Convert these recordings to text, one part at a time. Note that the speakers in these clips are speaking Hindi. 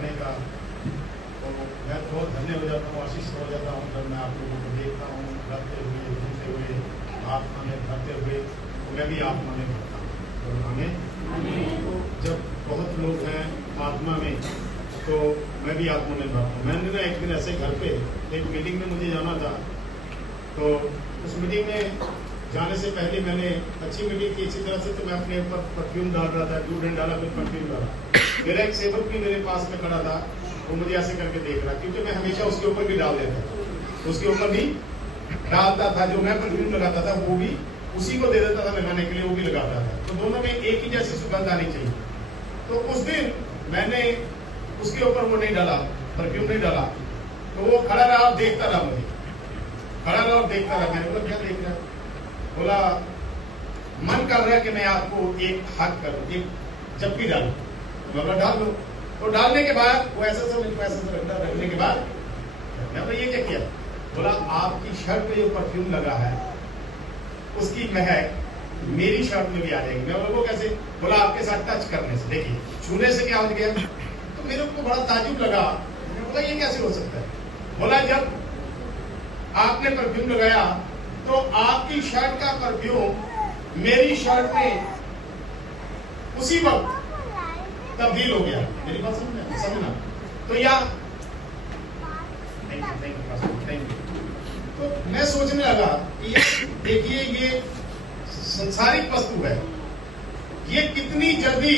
आने का, तो मैं बहुत धन्य हो जाता हूँ, आशीष हो जाता हूँ जब मैं आप लोगों को देखता हूँ भरते हुए, घूमते हुए, आत्मा में भरते हुए। तो मैं भी आत्मा में भरता हूँ। तो हमें तो जब बहुत लोग हैं आत्मा में, तो मैं भी आत्मा में भरता हूँ। मैंने ना एक दिन ऐसे घर पे एक मीटिंग में मुझे जाना था, तो उस मीटिंग में जाने से पहले मैंने अच्छी मीटिंग की इसी तरह से, तो मैं अपने ऊपर परफ्यूम डाल रहा था, डूडेंट डाला, फिर परफ्यूम डाला। मेरा एक सेवक भी मेरे पास में खड़ा था, वो मुझे ऐसे करके देख रहा, क्योंकि मैं हमेशा उसके ऊपर भी डाल देता था, उसके ऊपर भी डालता था। जो मैं परफ्यूम लगाता था वो भी उसी को दे देता था लगाने के लिए, वो भी लगाता था। तो दोनों में एक ही जैसी सुगंध आनी चाहिए। तो उस दिन मैंने उसके ऊपर वो नहीं डाला, परफ्यूम नहीं डाला, तो वो खड़ा रहा, देखता रहा, मुझे खड़ा रहा और देखता रहा। मैंने बोला क्या देख रहा है? बोला मन कर रहा है कि मैं आपको एक हक करूं, एक जप्पी डालूं। तो मैं बोला डाल लो। तो डालने के बाद वो ऐसा रखने के बाद मैं बोला ये क्या किया? बोला आपकी शर्ट पे जो परफ्यूम लगा है उसकी महक मेरी शर्ट में भी आ जाएगी। मैं बोला वो कैसे? बोला आपके साथ टच करने से, देखिए छूने से क्या हो गया। तो मेरे को बड़ा ताजुब लगा। बोला ये कैसे हो सकता है? बोला जब आपने परफ्यूम लगाया तो आपकी शर्ट का परफ्यूम मेरी शर्ट में उसी वक्त तब्दील हो गया। मेरी बात समझना। तो या तो मैं सोचने लगा कि देखिए ये संसारिक वस्तु है, ये कितनी जल्दी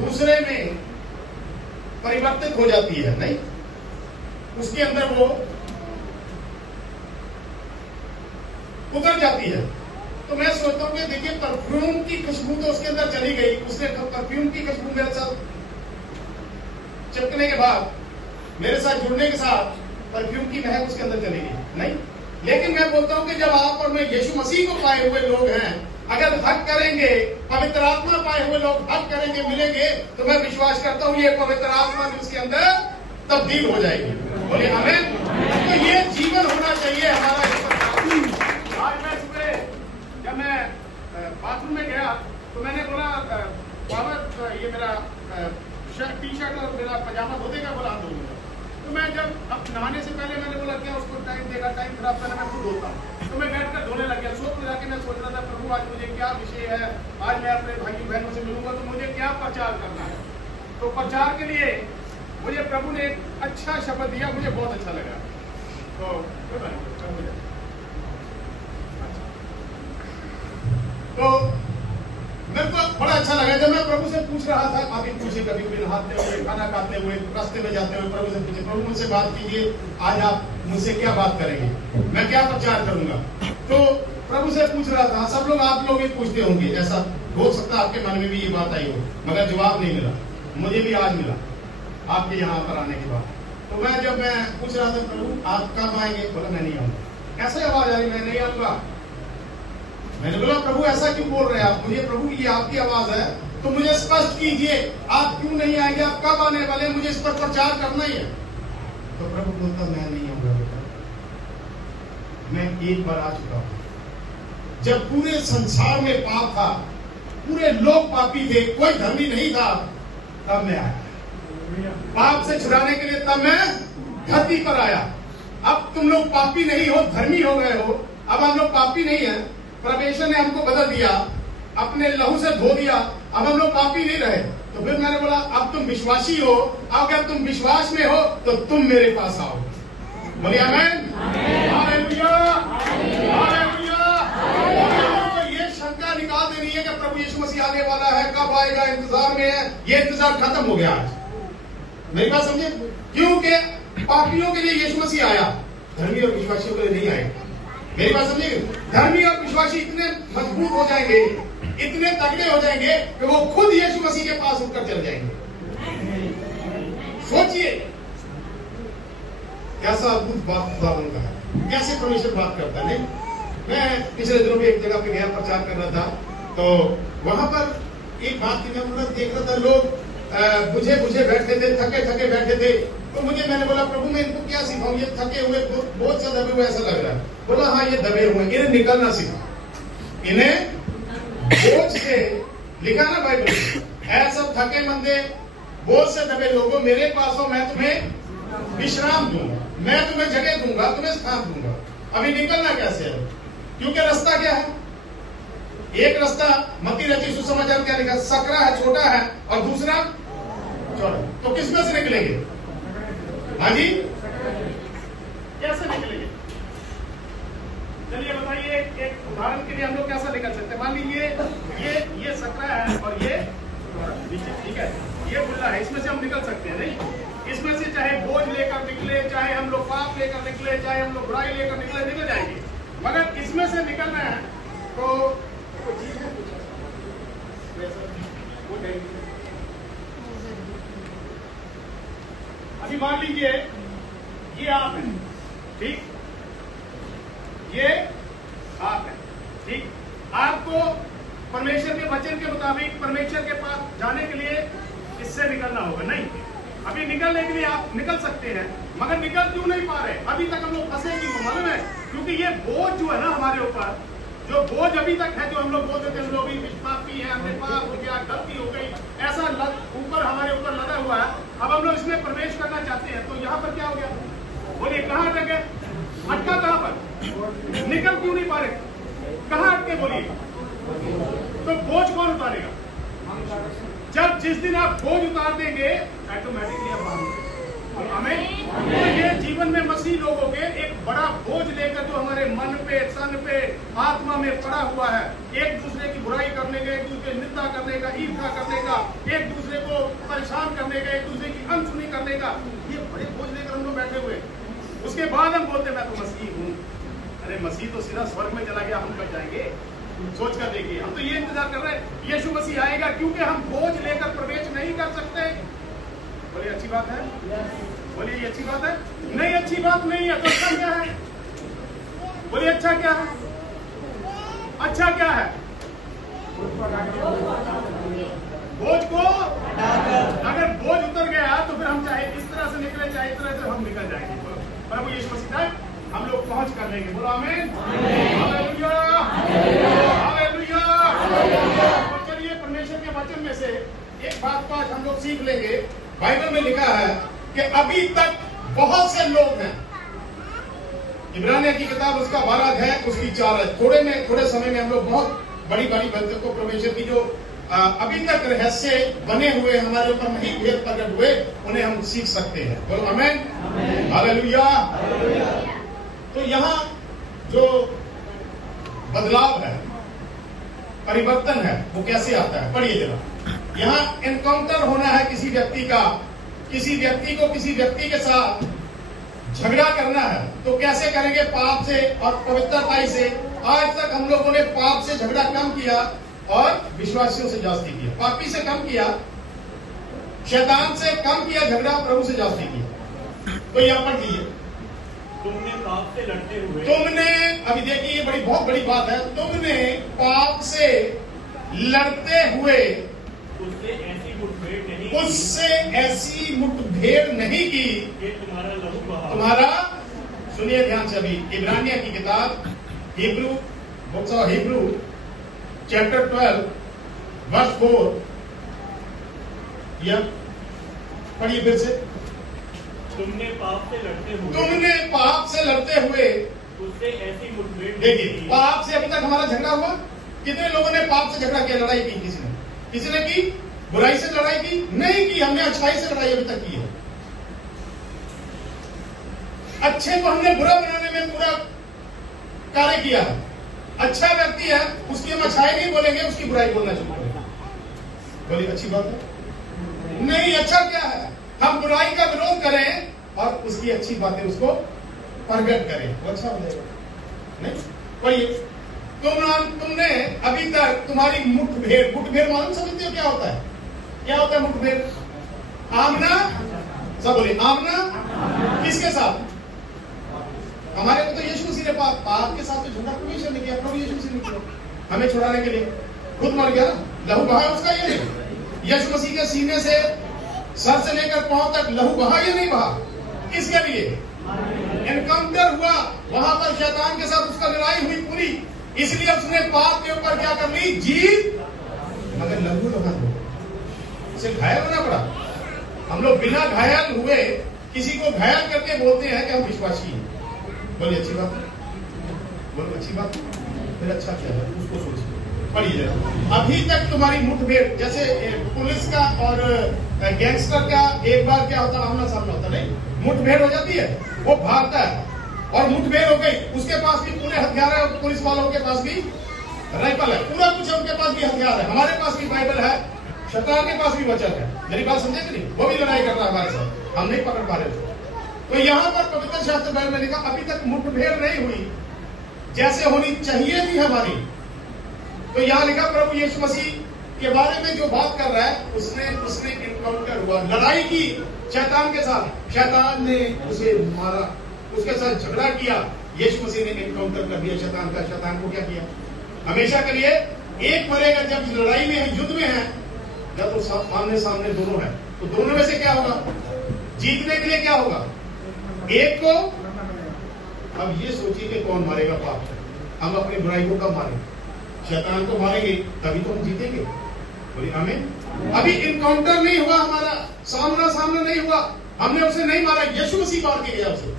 दूसरे में परिवर्तित हो जाती है, नहीं? उसके अंदर वो उतर जाती है। तो मैं सोचता हूँ कि देखिए परफ्यूम की खुशबू तो उसके अंदर चली गई, उसने परफ्यूम की खुशबू मेरे साथ चिपकने के बाद, मेरे साथ जुड़ने के साथ परफ्यूम की महक उसके अंदर चली गई, नहीं? लेकिन मैं बोलता हूँ कि जब आप और मैं यीशु मसीह को पाए हुए लोग हैं, अगर हक करेंगे, पवित्र आत्मा पाए हुए लोग हक करेंगे, मिलेंगे, तो मैं विश्वास करता हूँ ये पवित्र आत्मा भी उसके अंदर तब्दील हो जाएगी। बोले आमीन। तो ये जीवन होना चाहिए हमारा। आज मैं सुबह जब मैं बाथरूम में गया तो मैंने बोला बाबा ये मेरा टी शर्ट और मेरा पजामा धो देगा? बोला धो दूंगा। तो मैं जब अब नहाने से पहले मैंने बोला क्या उसको टाइम देगा, टाइम खराब करना, मैं खुद धोता हूँ। तो मैं बैठकर धोने लग गया। सोच मिला के मैं सोच रहा था प्रभु आज मुझे क्या विषय है, आज मैं अपने भाई बहनों से मिलूंगा तो मुझे क्या प्रचार करना है। तो प्रचार के लिए मुझे प्रभु ने एक अच्छा शब्द दिया, मुझे बहुत अच्छा लगा। तो मेरे को बड़ा अच्छा लगा जब मैं प्रभु से पूछ रहा था। आप पूछे कभी कभी नहाते हुए, खाना खाते हुए, रास्ते में जाते हुए प्रभु से पूछे, प्रभु मुझसे बात कीजिए, आज आप मुझसे क्या बात करेंगे, मैं क्या प्रचार करूंगा। तो प्रभु से पूछ रहा था। सब लोग, आप लोग भी पूछते होंगे, ऐसा हो सकता है आपके मन में भी ये बात आई हो, मगर जवाब नहीं मिला। मुझे भी आज मिला आपके यहाँ पर आने के बाद। तो मैं जब मैं पूछ रहा था प्रभु आप कब आएंगे? बोला मैं नहीं आऊंगा। कैसे आवाज आ रही मैं नहीं आऊंगा? मैंने बोला प्रभु ऐसा क्यों बोल रहे हैं आप? मुझे प्रभु ये आपकी आवाज है तो मुझे स्पष्ट कीजिए, आप क्यों नहीं आएंगे, आप कब आने वाले, मुझे इस पर प्रचार करना ही है। तो प्रभु बोलता मैं नहीं आऊंगा बेटा, मैं एक बार आ चुका हूं। जब पूरे संसार में पाप था, पूरे लोग पापी थे, कोई धर्मी नहीं था, तब मैं आया पाप से छुड़ाने के लिए। तब मैं धरती पर आया। अब तुम लोग पापी नहीं हो, धर्मी हो गए हो। अब हम लोग पापी नहीं है, परमेश्वर ने हमको बदल दिया, अपने लहू से धो दिया, अब हम लोग पापी नहीं रहे। तो फिर मैंने बोला अब तुम विश्वासी हो, अगर तुम विश्वास में हो तो तुम मेरे पास आओ। बोलिए आमीन। Hallelujah, hallelujah. तो ये शंका निकाल देनी है कि प्रभु यीशु मसीह आने वाला है, कब आएगा, इंतजार में है। ये इंतजार खत्म हो गया आज। मेरी बात समझे? क्योंकि पापियों के लिए यीशु मसीह आया, धर्मी और विश्वासियों के लिए नहीं आएगा। मेरी बात समझिए? धर्मी और विश्वासी इतने मजबूत हो जाएंगे, इतने तगड़े हो जाएंगे कि वो खुद यीशु मसीह के पास उठकर चल जाएंगे। सोचिए कैसा अद्भुत बात खुदा उनका है, कैसे परमेश्वर बात करता है। नहीं, मैं पिछले दिनों में एक जगह पे गया, प्रचार कर रहा था, तो वहां पर एक बात की मैं देख रहा था, लोग बुझे बुझे बैठे थे, थके थके बैठे थे। तो मैंने बोला प्रभु मैं इनको क्या सिखाऊं, ये थके हुए, बहुत सा दबे हुए ऐसा लग रहा है। बोला हाँ ये दबे हुए, इन्हें निकलना सिखा, इन्हें बोझ से, लिखा ना बाइबल, ऐसा थके मंदे बोझ से दबे लोगों मेरे पास हो, मैं तुम्हें विश्राम दूंगा, मैं तुम्हें जगह दूंगा, तुम्हें स्थान दूंगा। अभी निकलना कैसे है? क्योंकि रास्ता क्या है? एक रास्ता मत्ती रची सुसमाचार क्या लिखा? सकरा है, छोटा है, और दूसरा चौड़ा। तो किसमें से निकलेंगे? हाँ जी, कैसे निकलेंगे? चलिए बताइए, एक उदाहरण के लिए हम लोग कैसा निकल सकते हैं? मान लीजिए ये सकरा है और ये नीचे, ठीक है, ये खुला है, इसमें से हम निकल सकते हैं नहीं? इसमें से चाहे बोझ लेकर निकले, चाहे हम लोग पाप लेकर निकले, चाहे हम लोग बुराई लेकर निकले, निकल जाएंगे। मगर इसमें से निकलना है तो कोई चीज है, अभी मान लीजिए ये आप है, ठीक, ये आप है, ठीक। आपको परमेश्वर के वचन के मुताबिक परमेश्वर के पास जाने के लिए इससे निकलना होगा। नहीं, अभी निकलने के लिए आप निकल सकते हैं, मगर निकल क्यों नहीं पा रहे? अभी तक हम लोग फंसे क्यों? मालूम है? क्योंकि ये बोझ जो है ना हमारे ऊपर, जो बोझ अभी तक है, जो हम लोग बोलते थे हम लोग भी पापी हैं, हमने पाप हो गया, गलती हो गई, ऐसा ऊपर हमारे ऊपर लगा हुआ है। अब हम लोग इसमें प्रवेश करना चाहते हैं, तो यहाँ पर क्या हो गया? बोलिए कहाँ अटक गए? अटका कहाँ पर? निकल क्यों नहीं पा रहे? कहाँ अटके? बोलिए। तो बोझ कौन उतारेगा? जब जिस दिन आप बोझ उतार देंगे, ऑटोमेटिकली आप बाहर। हमें तो ये जीवन में मसीह लोगों के एक बड़ा बोझ लेकर जो हमारे मन पे, तन पे, आत्मा में पड़ा हुआ है, एक दूसरे की बुराई करने का, एक दूसरे की निंदा करने का, ईर्ष्या करने का, एक दूसरे को परेशान करने का, एक दूसरे की अनसुनी करने का, ये बड़े बोझ लेकर हम लोग बैठे हुए। उसके बाद हम बोलते मैं तो मसीह हूँ। अरे मसीह तो सीधा स्वर्ग में चला गया, हम बच जाएंगे? सोच कर देखिए, हम तो ये इंतजार कर रहे हैं यीशु मसीह आएगा, क्योंकि हम बोझ लेकर प्रवेश नहीं कर सकते। बोलिए अच्छी बात है? बोलिए ये अच्छी बात है? नहीं, अच्छी बात नहीं है। तो अच्छा क्या है? बोलिए अच्छा क्या है? अच्छा क्या है? बोझ को अगर बोझ उतर गया तो फिर हम चाहे इस तरह से निकले, चाहे इस तरह से हम निकल जाएंगे। प्रभु यीशु मसीह तक हम लोग पहुंच कर लेंगे। बोलो आमीन, हालेलुया, हालेलुया। तो चलिए परमेश्वर के वचन में से एक बात को आज हम लोग सीख लेंगे। बाइबल में लिखा है कि अभी तक बहुत से लोग हैं। इब्रानिया की किताब उसका 12 अध्याय उसकी 4 है। थोड़े समय में हम लोग बहुत बड़ी बड़ी बातों को परमेश्वर की जो अभी तक रहस्य बने हुए हमारे ऊपर नहीं भेद प्रकट हुए, उन्हें हम सीख सकते हैं। बोलो आमीन, हालेलुया। तो यहाँ जो बदलाव है, परिवर्तन है, वो कैसे आता है? पढ़िए जरा। यहाँ एनकाउंटर होना है किसी व्यक्ति का, किसी व्यक्ति को किसी व्यक्ति के साथ झगड़ा करना है, तो कैसे करेंगे? पाप से और पवित्रता से। आज तक हम लोगों ने पाप से झगड़ा कम किया और विश्वासियों से जास्ती किया। पापी से कम किया, शैतान से कम किया झगड़ा, प्रभु से जास्ती किया। तो यहाँ पर कीजिए, तुमने पाप से लड़ते हुए, तुमने, अभी देखिए ये बहुत बड़ी बात है, तुमने पाप से लड़ते हुए उससे ऐसी मुठभेड़ नहीं की कि तुम्हारा लहू बहा। तुम्हारा, सुनिए ध्यान से, अभी इब्रानिया की किताब, Hebrew, books of Hebrew chapter 12 verse 4, यह पढ़िए फिर से। तुमने पाप से लड़ते हुए उससे ऐसी मुठभेड़। देखिए, पाप से अभी तक हमारा झगड़ा हुआ। कितने लोगों ने पाप से झगड़ा किया? लड़ाई की किसी ने की? बुराई से लड़ाई की? नहीं की। हमने अच्छाई से लड़ाई अभी तक की है। अच्छे को हमने बुरा बनाने में पूरा कार्य किया है। अच्छा व्यक्ति है, उसकी हम अच्छाई नहीं बोलेंगे, उसकी बुराई बोलना शुरू करेंगे। बोलिए अच्छी बात है? नहीं, अच्छा क्या है? हम बुराई का विरोध करें और उसकी अच्छी बातें उसको प्रकट करें, वो अच्छा हो जाएगा। नहीं, पढ़िए। तुमने अभी तक तुम्हारी मुठभेड़ मालूम समझते हो क्या होता है? क्या होता है मुठभेड़? आमना, सब बोलिए आमना। किसके साथ? हमारे को तो यीशु मसीह ने पाप के साथ तो झगड़ा परमेश्वर ने किया, प्रभु यीशु मसीह ने किया हमें छुड़ाने के लिए। खुद मर गया ना, लहू बहा उसका। ये नहीं, यीशु मसीह के सीने से सर से लेकर पांव तक लहू बहा, ये नहीं बहा। किसके लिए? एनकाउंटर हुआ, वहां पर शैतान के साथ उसका लड़ाई हुई पूरी, इसलिए उसने पाप के ऊपर क्या कर ली? जीत। मगर लहू बहा, उसे घायल होना पड़ा। हम लोग बिना घायल हुए किसी को घायल करके बोलते हैं कि हम विश्वासी हैं। बोलिए अच्छी बात है, बोलो अच्छी बात है, फिर अच्छा क्या है उसको सोचिए, पढ़िए। अभी तक तुम्हारी मुठभेड़, जैसे पुलिस का और गैंगस्टर का एक बार क्या होता है, आमना सामना होता नहीं, मुठभेड़ हो जाती है, वो भागता है और मुठभेड़ हो गई, उसके पास भी पूरे हथियार है, पुलिस वालों के पास भी राइफल है, पूरा कुछ है, उनके पास भी हथियार है, हमारे पास भी बाइबल है, शैतान के पास भी वचन है। मेरी बात समझे कि नहीं? वो भी लड़ाई कर रहा है हमारे साथ, हम नहीं पकड़ पा रहे थे। तो यहाँ पर पवित्र शास्त्र में लिखा अभी तक मुठभेड़ नहीं हुई जैसे होनी चाहिए थी हमारी। तो यहाँ लिखा प्रभु यीशु मसीह के बारे में जो बात कर रहा है, उसने इनकाउंटर हुआ, लड़ाई की शैतान के साथ, शैतान ने उसे मारा, उसके साथ झगड़ा किया, यीशु मसीह ने इनकाउंटर कर दिया शैतान का। शैतान को क्या किया? हमेशा के लिए एक मरेगा। जब लड़ाई में है, युद्ध में है, या तो आमने सामने दोनों है, तो दोनों में से क्या होगा? जीतने के लिए क्या होगा? एक को। अब ये सोचिए कि कौन मारेगा पाप? हम अपनी बुराई को कब मारेंगे? शैतान को मारेंगे, तभी तो हम जीतेंगे। बोलिए आमीन। अभी इनकाउंटर नहीं हुआ हमारा, सामना सामना नहीं हुआ, हमने उसे नहीं मारा, यीशु मसीह मार के गया उसे।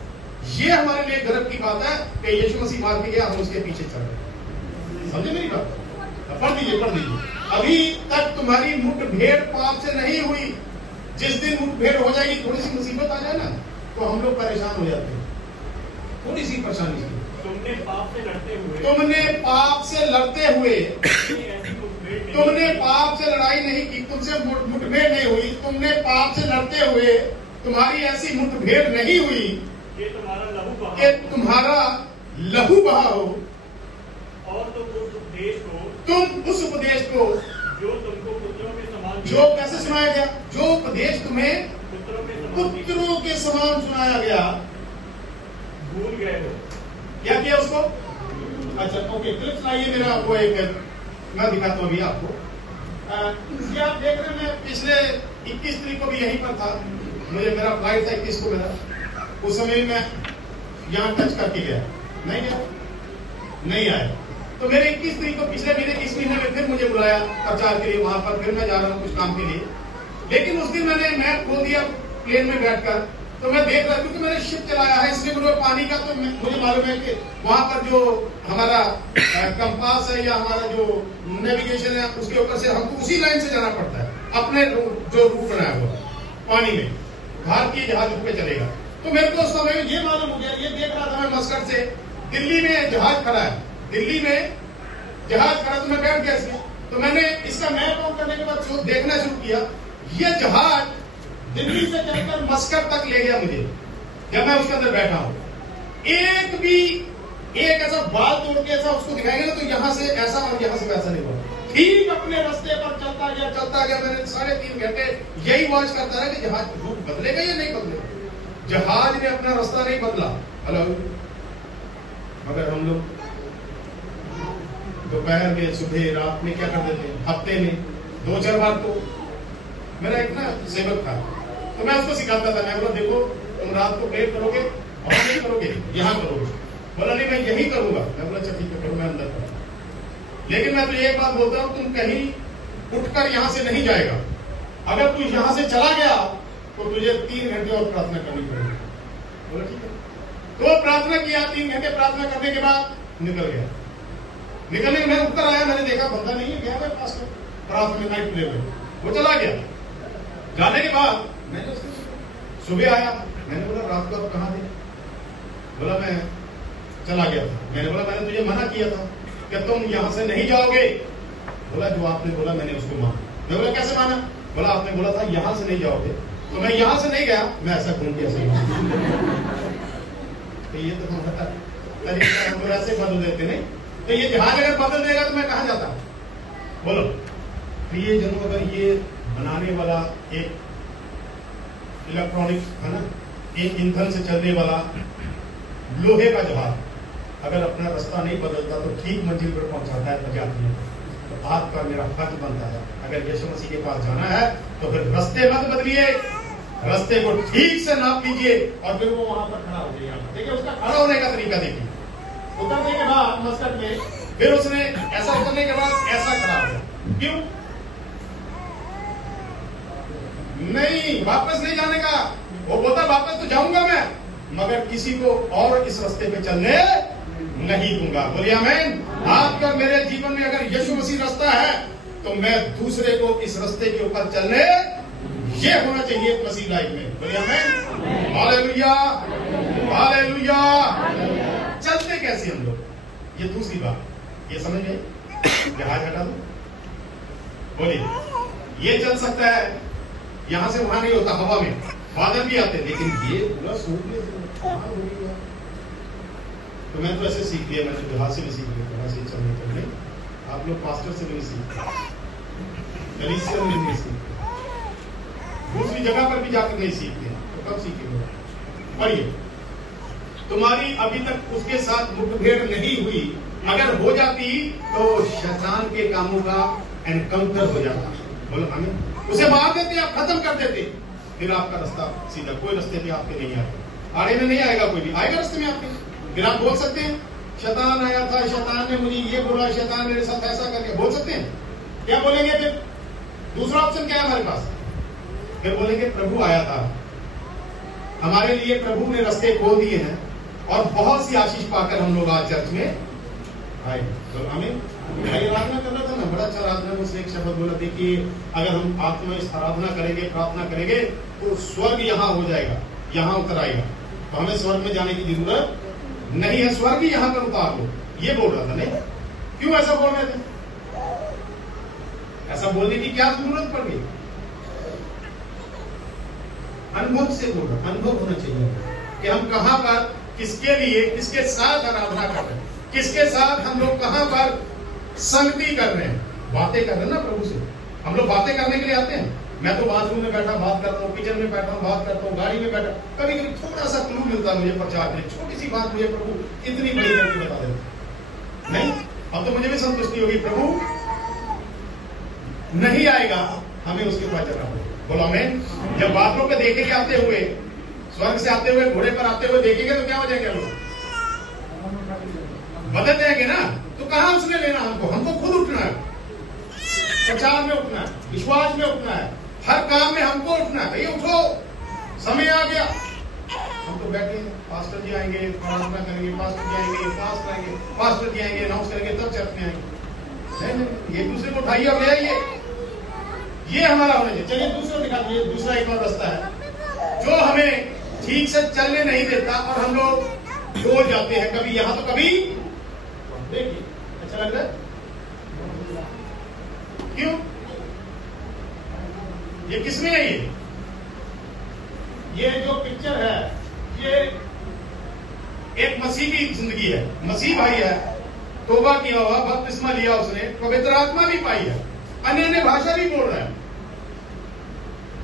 ये हमारे लिए गर्व की बात है कि यीशु मसीह मार के गया, हम उसके पीछे चल रहे। समझे मेरी बात? पढ़ दीजिए। अभी तक तुम्हारी मुठभेड़ पाप से नहीं हुई। जिस दिन मुठभेड़ हो जाएगी, थोड़ी सी मुसीबत आ जाए ना, तो हम लोग परेशान हो जाते हैं, थोड़ी सी परेशानी से। तुमने पाप से लड़ते हुए तुमने पाप से लड़ाई नहीं की, तुमसे मुठभेड़ नहीं हुई, तुमने पाप से लड़ते हुए तुम्हारी ऐसी मुठभेड़ नहीं हुई कि तुम्हारा लहू बहा हो, और तुम उस उपदेश को जो तुमको पुत्रों के समान, जो कैसे सुनाया गया, जो उपदेश तुम्हें पुत्रों के समान सुनाया गया, भूल गए हो। क्या किया उसको? अच्छा ओके, क्लिप सुनाइए मेरा, वो एक मैं दिखाता हूँ अभी आपको। ये आप देख रहे हैं, मैं पिछले 21 तारीख को भी यहीं पर था, मुझे मेरा फ्लाइट था 21 को मेरा, उस समय मैं यहाँ टच करके गया, नहीं आया। तो मेरे 21 तारीख को पिछले महीने, इस महीने में फिर मुझे बुलाया प्रचार के लिए, वहां पर फिर मैं जा रहा हूँ कुछ काम के लिए। लेकिन उस दिन मैंने मैप खोल दिया प्लेन में बैठकर, तो मैं देख रहा, क्योंकि मैंने शिप चलाया है, इसलिए मुझे पानी का तो मुझे मालूम है कि वहां पर जो हमारा कंपास है या हमारा जो नेविगेशन है, उसके ऊपर से हमको उसी लाइन से जाना पड़ता है, अपने जो रूट बनाया हुआ पानी में, भारतीय जहाज उस पर चलेगा। तो मेरे को उस समय ये मालूम हो गया, ये देख रहा था मैं मस्कट से, दिल्ली में जहाज खड़ा है, दिल्ली में जहाज खड़ा, तो मैं बैठ गया इसमें। तो मैंने इसका मैप ऑन करने के बाद देखना शुरू किया, ये जहाज दिल्ली से चलकर मस्कट तक ले गया मुझे, जब मैं उसके अंदर बैठा हूं। एक ऐसा बाल तोड़ के ऐसा उसको दिखाएंगे ना, तो यहां से ऐसा और यहां से वैसा नहीं हुआ, ठीक अपने रास्ते पर चलता गया। मैंने 3.5 घंटे यही वॉच करता रहा कि जहाज रूट बदलेगा या नहीं बदलेगा। जहाज ने अपना रास्ता नहीं बदला। हेलो, मगर हम लोग दोपहर में, सुबह, रात में क्या कर देते हैं, हफ्ते में 2-4 बार। तो मेरा एक ना सेवक था, तो मैं उसको सिखाता था, मैं बोला देखो तुम रात को प्रेयर करोगे और नहीं करोगे, यहाँ करोगे। बोला नहीं मैं यही करूंगा। मैं बोला अच्छा ठीक है, करो, मैं अंदर करूँ। लेकिन मैं तुझे एक बात बोलता हूँ, तुम कहीं उठकर यहाँ से नहीं जाएगा। अगर तू यहाँ से चला गया तो तुझे 3 घंटे और प्रार्थना करनी पड़ेगी। बोला ठीक है। तो प्रार्थना किया, 3 घंटे प्रार्थना करने के बाद निकल गया। निकलने में मैं ऊपर आया, मैंने देखा बंदा नहीं है, गया मेरे पास में रात में नाइट प्ले में, वो चला गया। जाने के बाद मैंने उसको सुबह आया, मैंने बोला रात को आप कहाँ थे? बोला मैं चला गया था। मैंने बोला मैंने तुझे मना किया था कि तुम यहाँ से नहीं जाओगे। बोला जो आपने बोला मैंने उसको माना। मैं बोला कैसे माना? बोला आपने बोला था यहाँ से नहीं जाओगे, तो मैं यहाँ से नहीं गया, मैं ऐसा घूम के ऐसे तो ये तो तरीका हम लोग ऐसे बदल देते नहीं। तो ये जहाज अगर बदल देगा तो मैं कहाँ जाता? बोलो प्रिय जनों, अगर ये बनाने वाला एक इलेक्ट्रॉनिक है ना, एक ईंधन से चलने वाला लोहे का जहाज अगर अपना रास्ता नहीं बदलता तो ठीक मंजिल पर पहुंचाता है प्रजातियों को, तो आपका मेरा फर्ज बनता है, अगर यीशु मसीह के पास जाना है तो फिर रास्ते मत बदलिए, रास्ते को ठीक से नाप लीजिए और फिर वो वहां पर खड़ा हो जाएगा। देखिए उसका खड़ा होने का तरीका देखिए। उतरने के बाद मस्कट में फिर उसने ऐसा उतरने के बाद ऐसा खड़ा हो गया। क्यों? नहीं, वापस नहीं जाने का। वो बोलता वापस तो जाऊंगा मैं, मगर किसी को और इस रास्ते पे चलने नहीं दूंगा। बोलिए आमीन। आपका मेरे जीवन में अगर यीशु मसीह रास्ता है तो मैं दूसरे को इस रास्ते के ऊपर चलने, ये होना चाहिए मसीह लाइफ में। बोलिए आमीन। Hallelujah, hallelujah. चलते कैसे हम लोग, ये दूसरी बात, ये समझ गए? जहाज हटा दो, बोलिए। ये चल सकता है, यहां से वहां नहीं होता, हवा में बादल भी आते, लेकिन ये पूरा सूर्य तो मैं तो ऐसे सीख लिया, मैंने जहाज से भी सीख लिया, जहाज से चलने चलने। आप लोग पास्टर से नहीं सीखते, कलीसिया में नहीं सीखते, दूसरी जगह पर भी जाकर नहीं सीखते, तो कब सीखेंगे? पढ़िए। तुम्हारी अभी तक उसके साथ मुठभेड़ नहीं हुई, अगर हो जाती तो शैतान के कामों का एनकाउंटर हो जाता। बोलो हमें उसे मार देते, आप खत्म कर देते, फिर आपका रास्ता सीधा, कोई रास्ते पे आपके नहीं आएगा, आड़े में नहीं आएगा, कोई भी आएगा रास्ते में आपके। फिर आप बोल सकते हैं शैतान आया था, शैतान ने मुझे ये बोला, शैतान मेरे साथ ऐसा करके, बोल सकते हैं? क्या बोलेंगे फिर? दूसरा ऑप्शन क्या है हमारे पास? फिर बोलेंगे प्रभु आया था, हमारे लिए प्रभु ने रास्ते खोल दिए हैं, और बहुत सी आशीष पाकर हम लोग आज चर्च में आए। तो हमें आराधना कर रहा था ना, बड़ा अच्छा आराधना में उसने एक शब्द बोला, देखिए अगर हम आत्मा इस आराधना करेंगे, प्रार्थना करेंगे, तो स्वर्ग यहाँ हो जाएगा, यहाँ उतर आएगा, तो हमें स्वर्ग में जाने की जरूरत नहीं है, स्वर्ग ही यहाँ पर उतार लो, ये बोल रहा था। नहीं, क्यों ऐसा बोल रहे थे? ऐसा बोलने की क्या जरूरत पड़ गई? अनुभव से बोल रहा, अनुभव होना चाहिए कि हम कहां पर, किसके लिए, किसके साथ आराधना कर रहे हैं, किसके साथ हम लोग कहां पर संगति कर रहे हैं, बातें कर रहे हैं ना प्रभु से। हम लोग बातें करने के लिए आते हैं, मैं तो बाथरूम में बैठा बात करता हूँ, किचन में बैठा हूँ बात करता हूँ, गाड़ी में बैठा, कभी कभी थोड़ा सा क्लू मिलता है मुझे प्रचार में, छोटी सी बात मुझे प्रभु इतनी बड़ी करके बता देते। नहीं, अब तो मुझे भी संतुष्टि होगी, प्रभु नहीं आएगा, हमें उसके पास जाना होगा। बोलो आमीन। जब बादलों पे देखेंगे आते हुए, स्वर्ग से आते हुए, घोड़े पर आते हुए देखेंगे, तो क्या हो जाएंगे लोग? बदल जाएंगे ना। तो कहां उसने लेना हमको? हमको खुद उठना है, प्रचार में उठना है, विश्वास में उठना है, हर काम में हमको उठना है। भैया उठो, समय आ गया। हम तो बैठे, पास्टर जी आएंगे, प्रार्थना करेंगे, पास्टर जी आएंगे, फास्ट आएंगे, पास्टर जी आएंगे, अनाउंस करेंगे, तब चर्च में आएंगे। नहीं, एक दूसरे को उठाइए और ले आइए, ये हमारा होना चाहिए। चलिए दूसरा दिखा दीजिए, दूसरा एक और रास्ता है जो हमें ठीक से चलने नहीं देता, और हम लोग डोल जाते हैं, कभी यहां तो कभी। देखिए अच्छा लग रहा है, क्यों? ये किसमें है? ये जो पिक्चर है, ये एक मसीह की जिंदगी है। मसीह भाई है, तौबा किया हुआ, बपतिस्मा लिया उसने, पवित्र आत्मा भी पाई है, अन्य भाषा भी बोल रहा है,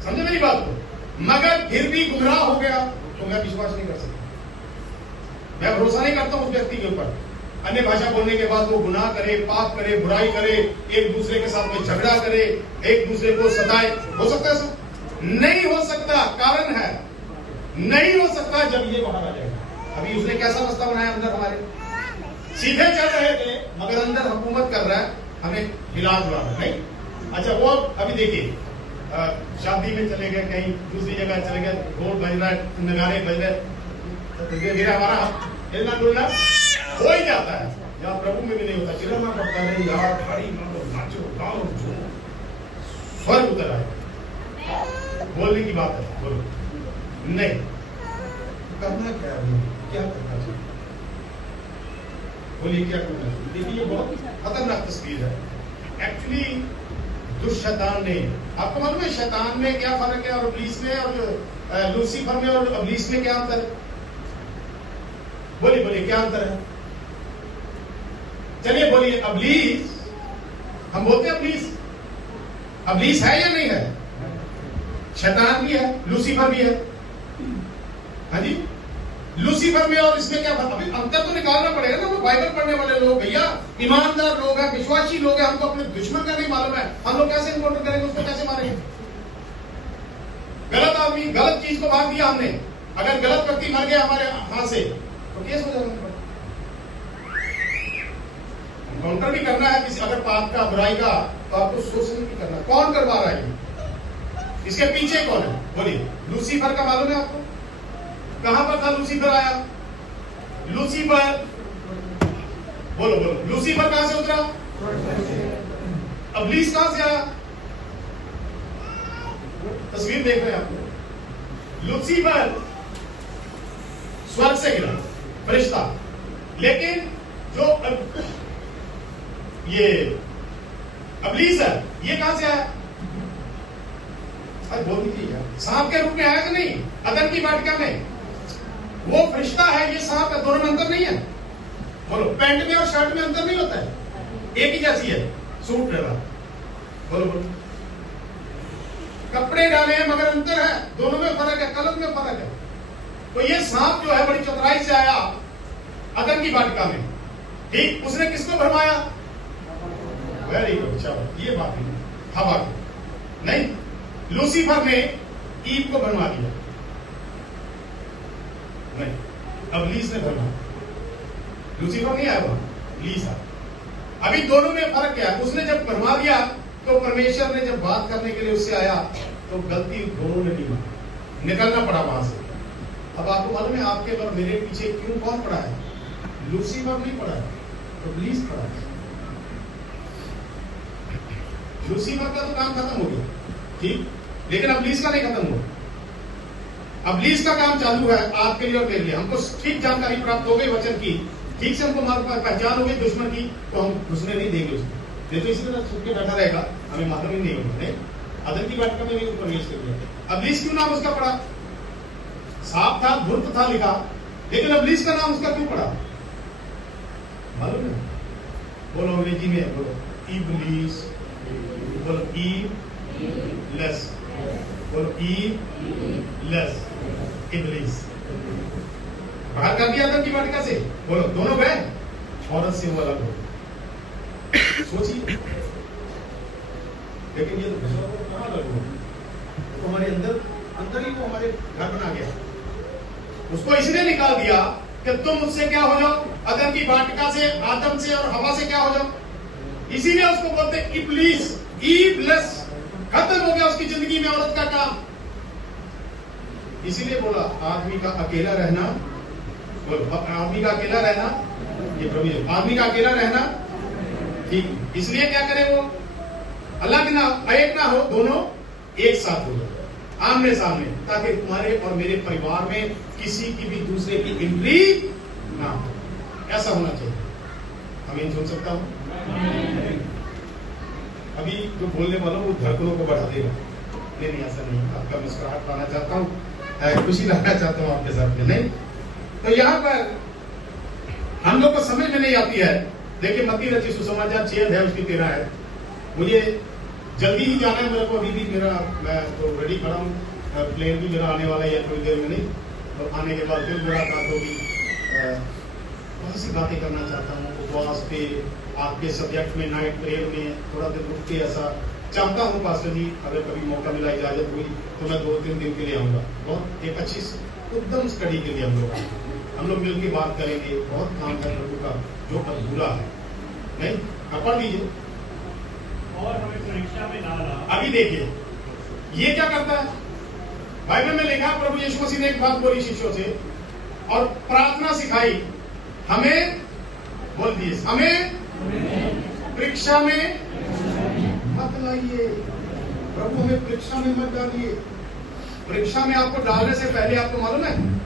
समझे मेरी बात को? मगर फिर भी गुमराह हो गया, तो मैं विश्वास नहीं कर सकता, मैं भरोसा नहीं करता उस व्यक्ति के ऊपर। अन्य भाषा बोलने के बाद वो गुनाह करे, पाप करे, बुराई करे, एक दूसरे के साथ में झगड़ा करे, एक दूसरे को सताए। हो सकता है सर? नहीं हो सकता। कारण है, नहीं हो सकता जब ये बाहर आ जाएगा। अभी उसने कैसा रास्ता बनाया अंदर हमारे, सीधे चल रहे थे, मगर अंदर हुकूमत कर रहा है, हमें हिला जुला नहीं। अच्छा, वो अभी देखिए, शादी में चले गए, कहीं दूसरी जगह चले गए, ढोल बज रहा है, नगाड़े बज रहे, तो धीरे धीरे हमारा हिलना डुलना हो ही जाता है। यहाँ प्रभु में भी नहीं होता, चिल्लाना पड़ता है, यार खड़ी मारो, नाचो, गाओ, स्वर्ग उतर आए। बोलने की बात है, बोलो नहीं, करना क्या है, क्या करना चाहिए? बोलिए क्या करना चाहिए? देखिए ये बहुत खतरनाक तस्वीर है। एक्चुअली दुष्शैतान ने, आपको मालूम है शैतान में क्या फर्क है और इब्लीस में, और लूसीफर में और इब्लीस में क्या अंतर है? बोलिए बोलिए क्या अंतर है? चलिए बोलिए। इब्लीस, हम बोलते हैं इब्लीस, इब्लीस है या नहीं है? शैतान भी है, लूसीफर भी है। हाँ जी, लूसीफर में और इसमें क्या फर्क? अभी अंतर तो निकालना पड़ेगा ना। वो बाइबल पढ़ने वाले लोग, भैया ईमानदार लोग हैं, विश्वासी लोग हैं, हमको अपने दुश्मन का नहीं मालूम है, हम लोग कैसे इनकाउंटर करेंगे, उसको कैसे मारेंगे? गलत आदमी, गलत चीज को भाग दिया हमने, अगर गलत व्यक्ति मर गया हमारे हाथ से तो केस हो जाएगा। काउंटर भी करना है किसी अगर पाप का, बुराई का, तो आपको सोच समझ के करना। कौन करवा रहा है? इसके पीछे कौन है? बोलिए। लूसीफर का मालूम है आपको? कहां पर था लूसीफर आया? लूसीफर, बोलो बोलो, लूसीफर कहां से उतरा? इब्लीस कहां से आया? तस्वीर देख रहे हैं आप। लूसीफर स्वर्ग से गिरा, फरिश्ता, लेकिन जो ये इब्लीस है, ये कहां से आया? अरे बोल दीजिए यार, सांप के रूप में आया कि नहीं? अदन की वाटिका में वो फरिश्ता है, ये सांप है, दोनों में अंतर नहीं है? बोलो। पैंट में और शर्ट में अंतर नहीं होता है, एक ही जैसी है, सूट रहा। बोलो बोलो। कपड़े डाले हैं मगर अंतर है, दोनों में फर्क है, कलर में फर्क है। तो ये सांप जो है बड़ी चतुराई से आया अदन की वाटिका में, ठीक। उसने किसको भरमाया? वेरी गुड, चलो ये बात नहीं, हवा को नहीं, लूसीफर ने ईव को भरमा दिया, नहीं, इब्लीस ने भरमा। लूसीफर नहीं आया वहां, इब्लीस आया। अभी दोनों में फर्क क्या है? उसने जब भरमा दिया तो परमेश्वर ने जब बात करने के लिए उससे आया तो गलती दोनों ने की, निकलना पड़ा वहां से। अब आपको मालूम है आपके और मेरे पीछे क्यों कौन पड़ा है? लूसीफर नहीं पड़ा है, इब्लीस पड़ा है। लूसीफर का तो काम खत्म हो गया, ठीक, लेकिन इब्लीस का नहीं खत्म हुआ। इब्लीस का काम चालू है आपके लिए और मेरे लिए। हमको ठीक जानकारी प्राप्त हो गई वचन की, ठीक से हमको पहचान हो गई दुश्मन की, तो हम घुसने नहीं देंगे उसको। नहीं तो इसी तरह छुप के बैठा रहेगा, हमें मालूम ही नहीं होगा। अदन की वाटिका में भी प्रवेश कर दिया। इब्लीस क्यों नाम उसका पड़ा? साफ था, धूर्त था लिखा, लेकिन इब्लीस का नाम उसका क्यों पड़ा? मालूम है? बोलो अंग्रेजी में, बोलो इब्लीस, बोलो ईवलेस, बोलो ईवलेस, इब्लीस। बाहर कर दिया अदन की वाटिका से, बोलो दोनों गए, औरत से वो अलग हो। सोचिए, लेकिन ये तो कहां अलग हो? तो हमारे अंदर ही वो हमारे घर बना गया। उसको इसलिए निकाल दिया कि तुम मुझसे क्या हो जाओ? अदन की वाटिका से, आदम से और हवा से क्या हो जाओ? इसीलिए उसको बोलते इब्लीस, ईवलेस। खत्म हो गया उसकी जिंदगी में औरत का काम। इसीलिए बोला आदमी का अकेला रहना, आदमी का अकेला रहना, ये प्रभु, आदमी का अकेला रहना ठीक। इसलिए क्या करे वो? अलग ना, एक ना हो, दोनों एक साथ हो, आमने सामने, ताकि तुम्हारे और मेरे परिवार में किसी की भी दूसरे की एंट्री ना हो। ऐसा होना चाहिए। हमें सुन सकता हूं? अभी जो बोलने वाला वो धड़कनों को बढ़ा देगा। नहीं, ऐसा नहीं। आपका मुस्कुराहट पाना चाहता हूँ, खुशी लाना चाहता हूँ आपके साथ में, नहीं तो यहाँ पर हम लोग को समझ में नहीं आती है। देखिए मत्ती रची सुसमाचार 6 अध्याय उसकी 13 है। मुझे जल्दी ही जाना है मेरे को, अभी भी मैं तो रेडी खड़ा हूँ, प्लेन भी मेरा आने वाला है थोड़ी देर में, नहीं तो आने के बाद फिर मुलाकात होगी। बहुत सी बातें करना चाहता हूँ, उपवास पे, आपके सब्जेक्ट में, नाइट प्रेयर में थोड़ा देर रुक के ऐसा चाहता हूँ। पास्टर जी अगर कभी मौका मिला, इजाजत हुई तो मैं 2-3 दिन के लिए आऊंगा। बहुत एक अच्छी एकदम स्टडी के लिए हम लोग मिलकर बात करेंगे। बहुत काम है प्रभु का जो अधूरा है, नहीं आप पढ़ लीजिए। और हमें परीक्षा में ना ला। अभी देखिए ये क्या करता है, बाइबल में लिखा प्रभु यीशु मसीह ने एक बात बोली शिष्यों से और प्रार्थना सिखाई, हमें बोल दिए, हमें परीक्षा में मत लाइए। प्रभु हमें परीक्षा में मत डालिए। परीक्षा में आपको डालने से पहले आपको मालूम है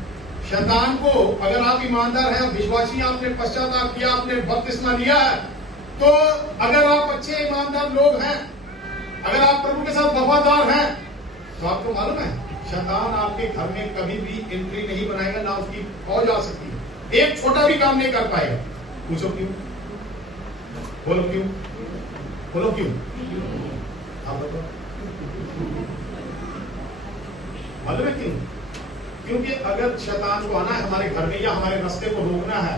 शैतान को, अगर आप ईमानदार हैं, विश्वासी, आपने पश्चाताप किया, आपने बपतिस्मा लिया है, तो अगर आप अच्छे ईमानदार लोग हैं, अगर आप प्रभु के साथ वफादार हैं, तो आपको मालूम है शैतान आपके घर में कभी भी एंट्री नहीं बनाएगा, ना उसकी फौज आ सकती है, एक छोटा भी काम नहीं कर पाएगा। पूछो क्यों? बोलो क्यों? बोलो क्यों? आप बताओ मालूम है क्यों? क्योंकि अगर शैतान को आना है हमारे घर में या हमारे रास्ते को रोकना है,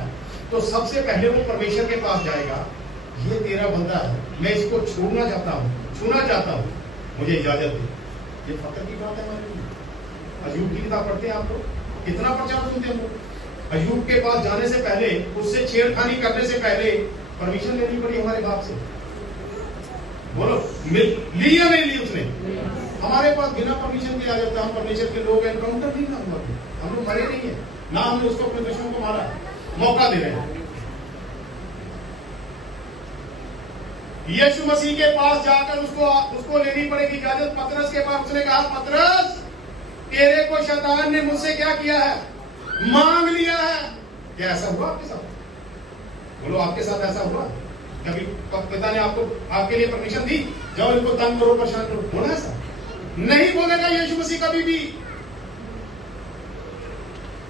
तो सबसे पहले वो परमेश्वर के पास जाएगा। ये तेरा बंदा है, मैं इसको छूना चाहता हूँ, मुझे इजाजत दे। ये फख्र की बात है हमारे लिए। अय्यूब की किताब पढ़ते हैं आप लोग, कितना प्रचार सुनते हैं हम लोग। अय्यूब के पास जाने से पहले, उससे छेड़खानी करने से पहले परमिशन लेनी पड़ी हमारे बाप से। बोलो ली या नहीं ली उसने? हमारे पास बिना परमिशन के आ जाता है, हम परमेश्वर के लोग एनकाउंटर नहीं ना हुआ, हम लोग मरे नहीं है ना, हमने उसको अपने दुश्मन को मारा, मौका दे रहे हैं। यीशु मसीह के पास जाकर उसको लेनी पड़ेगी इजाजत। पतरस के पास उसने कहा, पतरस तेरे को शैतान ने मुझसे क्या किया है, मांग लिया है। क्या ऐसा हुआ आपके साथ? बोलो, आपके साथ ऐसा हुआ कभी? पिता ने आपके लिए परमिशन दी, जाओ इनको तंग करो, परेशान करो, बोला ऐसा? नहीं बोलेगा यीशु मसीह कभी भी।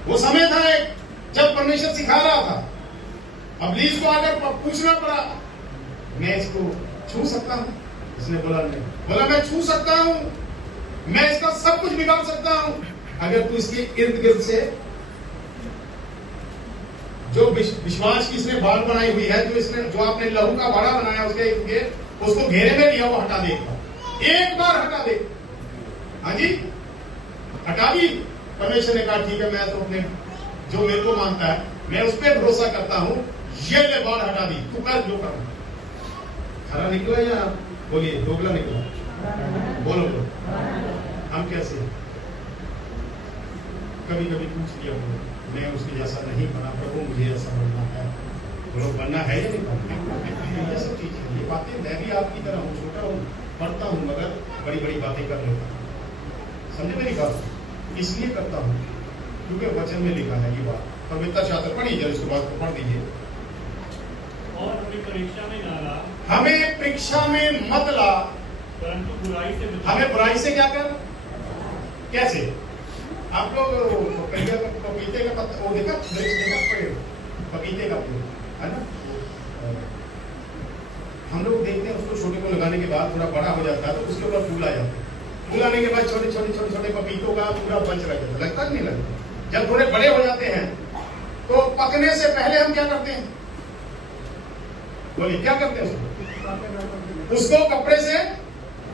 वो समय था एक जब परमेश्वर सिखा रहा था, अबलीस को आकर पूछना पड़ा, मैं इसको छू सकता हूं? इसने बोला नहीं। बोला मैं छू सकता हूं, मैं इसका सब कुछ बिगाड़ सकता हूं, अगर तू इसके इर्द गिर्द से जो विश्वास की इसने बाढ़ बनाई हुई है, जो आपने लहू का बाड़ा बनाया उसके इर्द गिर्द, उसको घेरे में लिया, वो हटा देगा, एक बार हटा दे। हाँ जी, हटा दी। परमेश्वर ने कहा ठीक है, मैं तो अपने जो मेरे को मानता है मैं उस पर भरोसा करता हूं, ये ले बाढ़ हटा दी, तू कर जो करना। खरा निकला या बोलिए दोगला निकला? बोलो तो हम कैसे? कभी कभी पूछ लिया, मैं उसके जैसा नहीं बना, प्रभु मुझे ऐसा बनना है। बोलो बनना है या नहीं बनना? ये सब चीजें, ये बातें मैं भी आपकी तरह हूँ, छोटा हूँ, पढ़ता हूँ, मगर बड़ी बड़ी बातें कर लेता हूँ। समझे मेरी बात? इसलिए करता हूँ क्योंकि वचन में लिखा है ये बात। पवित्र शास्त्र पढ़िए, इसके बाद पढ़ दीजिए। और हमें परीक्षा में ना ला, हमें परीक्षा में मत ला, परंतु बुराई से बचा। हमें बुराई से क्या कर? कैसे? आप लोग पपीते का पत्ता वो देखा, पपीते का फूल है ना, हम लोग देखते हैं उसको छोटे को लगाने के बाद थोड़ा बड़ा हो जाता है तो उसके ऊपर फूल आ जाते हैं। फूल आने के बाद छोटे छोटे छोटे छोटे पपीतों का पूरा बंच रह जाता है, लगता नहीं लगता? जब थोड़े बड़े हो जाते हैं तो पकने से पहले हम क्या करते हैं? बोलिए क्या करते हैं? उसको कपड़े से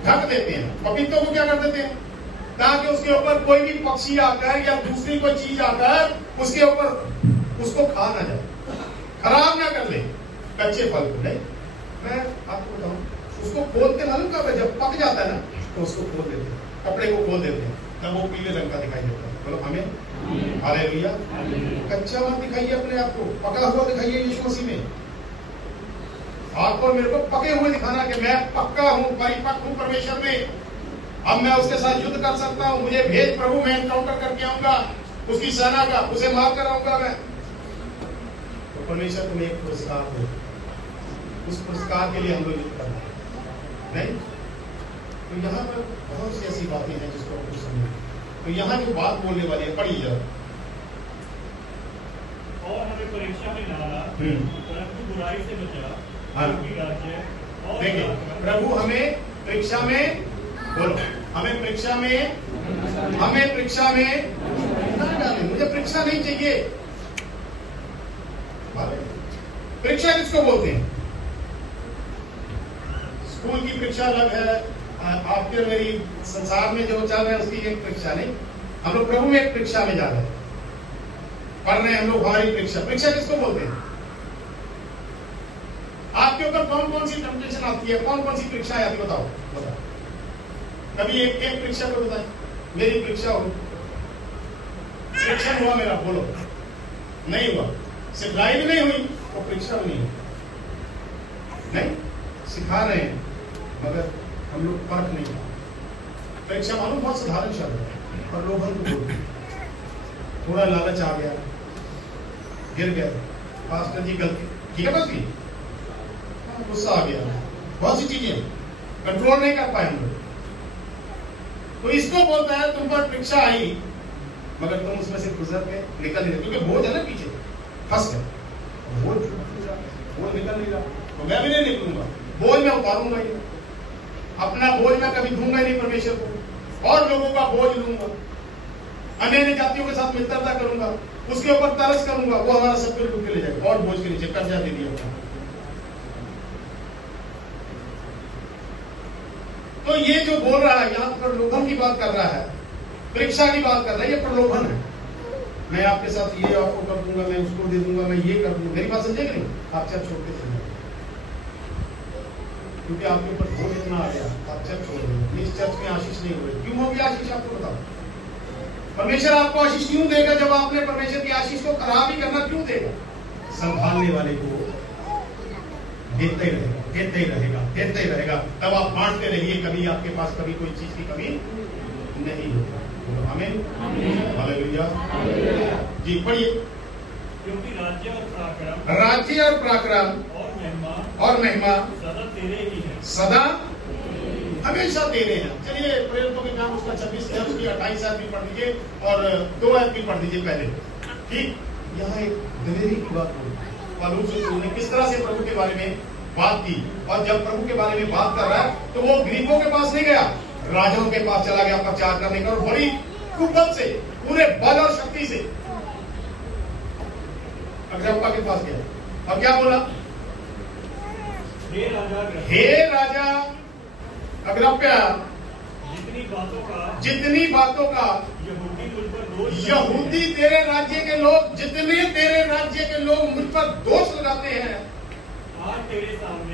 ढक देते हैं। पपीतों को क्या कर देते हैं? ताकि उसके ऊपर कोई भी पक्षी आकर या दूसरी कोई चीज आकर उसके ऊपर उसको खा ना जाए, खराब ना कर ले कच्चे फल को। नहीं, मैं आपको बताऊं, उसको खोलते मालूम कब है? जब पक जाता है ना तो उसको खोल देते हैं, कपड़े को खोल देते हैं, तब वो पीले रंग का दिखाई देता है। बोलो हमें हालेलुया। कच्चा मत दिखाइए अपने आप को, पका हुआ दिखाइए यीशु मसीह में। आपको मेरे को पके हुए दिखाना कि मैं पक्का हूं, परिपक्व हूं परमेश्वर में, अब मैं उसके साथ युद्ध कर सकता हूं। मुझे भेज प्रभु, मैं एनकाउंटर करके आऊंगा उसकी सेना का, उसे मार कर आऊंगा मैं। तो परमेश्वर तुम्हें एक पुरस्कार दो, उस पुरस्कार के लिए हम लोग युद्ध करना है। नहीं तो यहाँ पर बहुत सी ऐसी बातें हैं जिसको आपको समझ। तो यहाँ जो बात बोलने वाली है, पढ़िए जरा। और हमें परीक्षा में ना ला, परंतु बुराई से बचा। हाँ। और देखिए, प्रभु हमें परीक्षा में, बोलो हमें परीक्षा में ना डाले। मुझे परीक्षा नहीं चाहिए। परीक्षा किसको बोलते हैं? स्कूल की परीक्षा अलग है, आपके और मेरी संसार में जो चल रहा है उसकी एक परीक्षा नहीं। हम लोग प्रभु में एक परीक्षा में जा रहे हैं, पढ़ रहे हैं हम लोग हमारी परीक्षा। परीक्षा किसको बोलते हैं? आपके ऊपर कौन कौन सी टेम्पटेशन आती है, कौन कौन सी परीक्षा आती है? बताओ कभी एक परीक्षा को बताएं। मेरी परीक्षा हो, सिलेक्शन हुआ मेरा, बोलो नहीं हुआ, सिखलाई भी नहीं हुई तो परीक्षा भी नहीं हुई। नहीं सिखा रहे हैं मगर हम लोग परख नहीं पा। परीक्षा मालूम बहुत साधारण शब्द है, पर लोगों को बोलते थोड़ा लालच आ गया, गिर गया, पास्टर जी गलती ठीक है, बस की गुस्सा आ गया, बहुत सी चीजें कंट्रोल नहीं कर पाए हम लोग। तो इसको बोलता है तुम पर परीक्षा आई मगर तुम उसमें से गुजर के निकल नहीं, क्योंकि बोझ है ना पीछे फंस गए, बोझ निकल नहीं रहा तो मैं भी नहीं निकलूंगा, बोझ मैं उतारूंगा ही, अपना बोझ मैं कभी दूंगा ही नहीं परमेश्वर को, और लोगों का बोझ लूंगा, अन्य जातियों के साथ मित्रता करूंगा, उसके ऊपर तरस करूंगा, वो हमारा सब कुछ ले जाएगा और बोझ के नीचे कर्जा दे दिया। तो ये जो बोल रहा है यहाँ प्रलोभन की बात कर रहा है, परीक्षा की बात कर रहा है, ये प्रलोभन है। मैं आपके साथ ये आपको कर दूंगा, मैं उसको दे दूंगा, मैं ये कर दूंगा। मेरी बात समझे कि नहीं? आप चाहे छोटे समझे, क्योंकि आपके ऊपर बोझ इतना आ गया, आप चर्च छोड़ रहे हो, इस चर्च में आशीष नहीं हो रही। क्यों होगी आशीष, आपको बताओ? परमेश्वर आपको आशीष क्यों देगा? जब आपने परमेश्वर की आशीष को खराब ही करना क्यों देगा? संभालने वाले को देता ही रहेगा, देता ही रहेगा, देता ही रहेगा। तब आप बांटते रहिए, कभी आपके पास कभी कोई चीज की कमी नहीं होगी। आमीन, हालेलुया। जी पढ़िए। क्योंकि राज्य और पराक्रम और महिमा सदा तेरे ही है, सदा हमेशा तेरे हैं। चलिए प्रेरितों के काम उसका 26 है, उसकी 28 आयत भी पढ़ दीजिए और 2 आयत भी पढ़ दीजिए पहले। ठीक, यहाँ एक दिलेरी की बात बोली। पौलुस ने किस तरह से प्रभु के बारे में बात की, और जब प्रभु के बारे में बात कर रहा है तो वो ग्रीकों के पास नहीं गया, राजाओं के पास चला गया प्रचार करने का, और बड़ी कुव्वत से, पूरे बल और शक्ति से अग्रिप्पा के पास गया और क्या बोला? हे राजा अग्रिप्पा, जितनी बातों का यहूदी तेरे राज्य के लोग, जितने तेरे राज्य के लोग मुझ पर दोष लगाते हैं,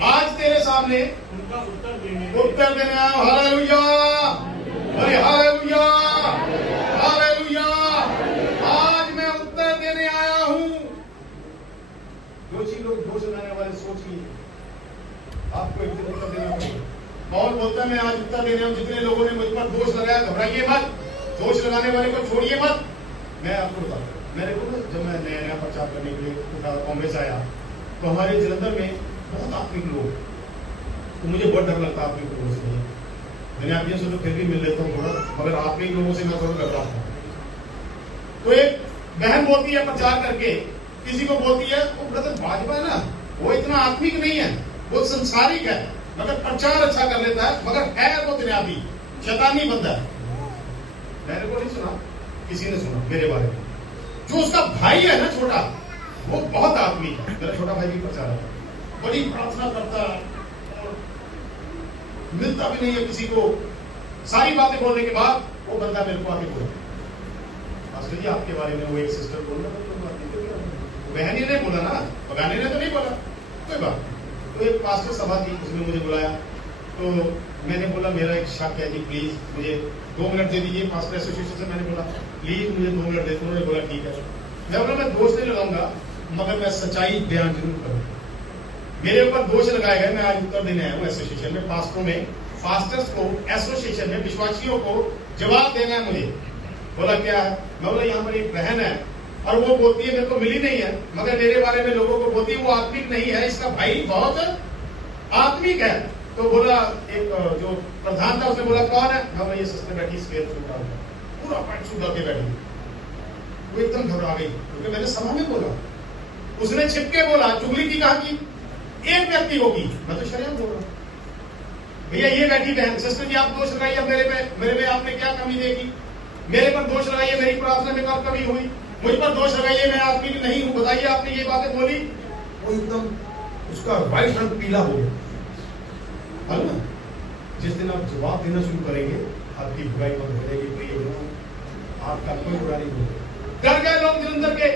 आज तेरे सामने उनका उत्तर देने आया। हालेलुया, अरे हालेलुया, हालेलुया। आज मैं उत्तर देने आया हूं। दोषी लोग, दोष लगाने वाले सोचिए, आपको एक दिन उत्तर देना पड़ेगा। पौल बोलता है मैं आज उत्तर देने हूं, जितने लोगों ने मुझ पर दोष लगाया, घबराइए मत, दोष लगाने वाले को छोड़िए मत। मैं आपको बताता हूं, मेरे को जब मैं नया नया प्रचार करने के लिए कांग्रेस आया तो हमारे जलंधर में बहुत आत्मिक लोग, तो मुझे बहुत डर लगता है आत्मिक लोगों से। मैंने आप से तो फिर भी मिल लेता हूँ थोड़ा, मगर आत्मिक लोगों से मैं थोड़ा घबराता हूँ। तो एक बहन बोलती है प्रचार करके, किसी को बोलती है वो ब्रदर भाजपा है ना, वो इतना आत्मिक नहीं है, वो संसारिक है, मगर प्रचार अच्छा कर लेता है, मगर है वो दुनियावी शैतानी बंदा है। मैंने को नहीं सुना, किसी ने सुना मेरे बारे में। जो उसका भाई है ना छोटा, वो बहुत आत्मिक है। मेरा छोटा भाई भी प्रचार है, बड़ी प्रार्थना करता है और मिलता भी नहीं है किसी को। सारी बातें बोलने के बाद वो बंदा मेरे को आके बोला, मास्टर जी आपके बारे में वो एक सिस्टर बोल रहा था, बहन ही ने बोला ना, बगाने ने तो नहीं बोला, कोई बात। तो एक पास्टर सभा थी, उसने मुझे बुलाया, तो मैंने बोला मेरा एक शक है जी, प्लीज मुझे 2 मिनट दे दीजिए। पास्टर एसोसिएशन से मैंने बोला प्लीज मुझे 2 मिनट दे। उन्होंने बोला ठीक है। मैं बोला मैं दोष नहीं लगाऊंगा, मगर मैं सच्चाई बयान जरूर करूंगा। मेरे ऊपर दोष लगाए गए, मैं आज उत्तर देने आया हूँ एसोसिएशन में, पास्टर्स को एसोसिएशन में विश्वासियों को जवाब देना है मुझे। बोला क्या है? मैं बोला यहाँ पर एक बहन है और वो बोलती है मेरे को मिली नहीं है, मगर मेरे बारे में लोगों को बोलती है वो आत्मिक नहीं है, इसका भाई बहुत आत्मिक है। तो बोला एक जो प्रधान था उसने बोला कौन है? मैं बोला ये सिस्टर बैठी स्वेत छूटा हुआ, पूरा पैंट छूटा के बैठी। वो एकदम घबरा गई क्योंकि मैंने सभा में बोला, उसने छिपके बोला, चुगली की कहा कि एक व्यक्ति होगी, मैं तो शर्म बोल रहा हूँ भैया ये बैठी बहन, सिस्टर जी आप दोष लगाइए मेरे में आपने क्या कमी देखी? मेरे पर दोष लगाइए, मेरी प्रार्थना में कब कमी हुई? मुझ पर दोष लगाइए, मैं आत्मिक नहीं हूं, बताइए आपने ये बातें बोली। वो एकदम उसका राइट रंग पीला हो गया। है ना, जिस दिन आप जवाब देना शुरू करेंगे आपकी बुराई बंद हो जाएगी, प्रिय लोगों, आपका कोई बुरा नहीं होगा। डर गए लोग जलंधर के,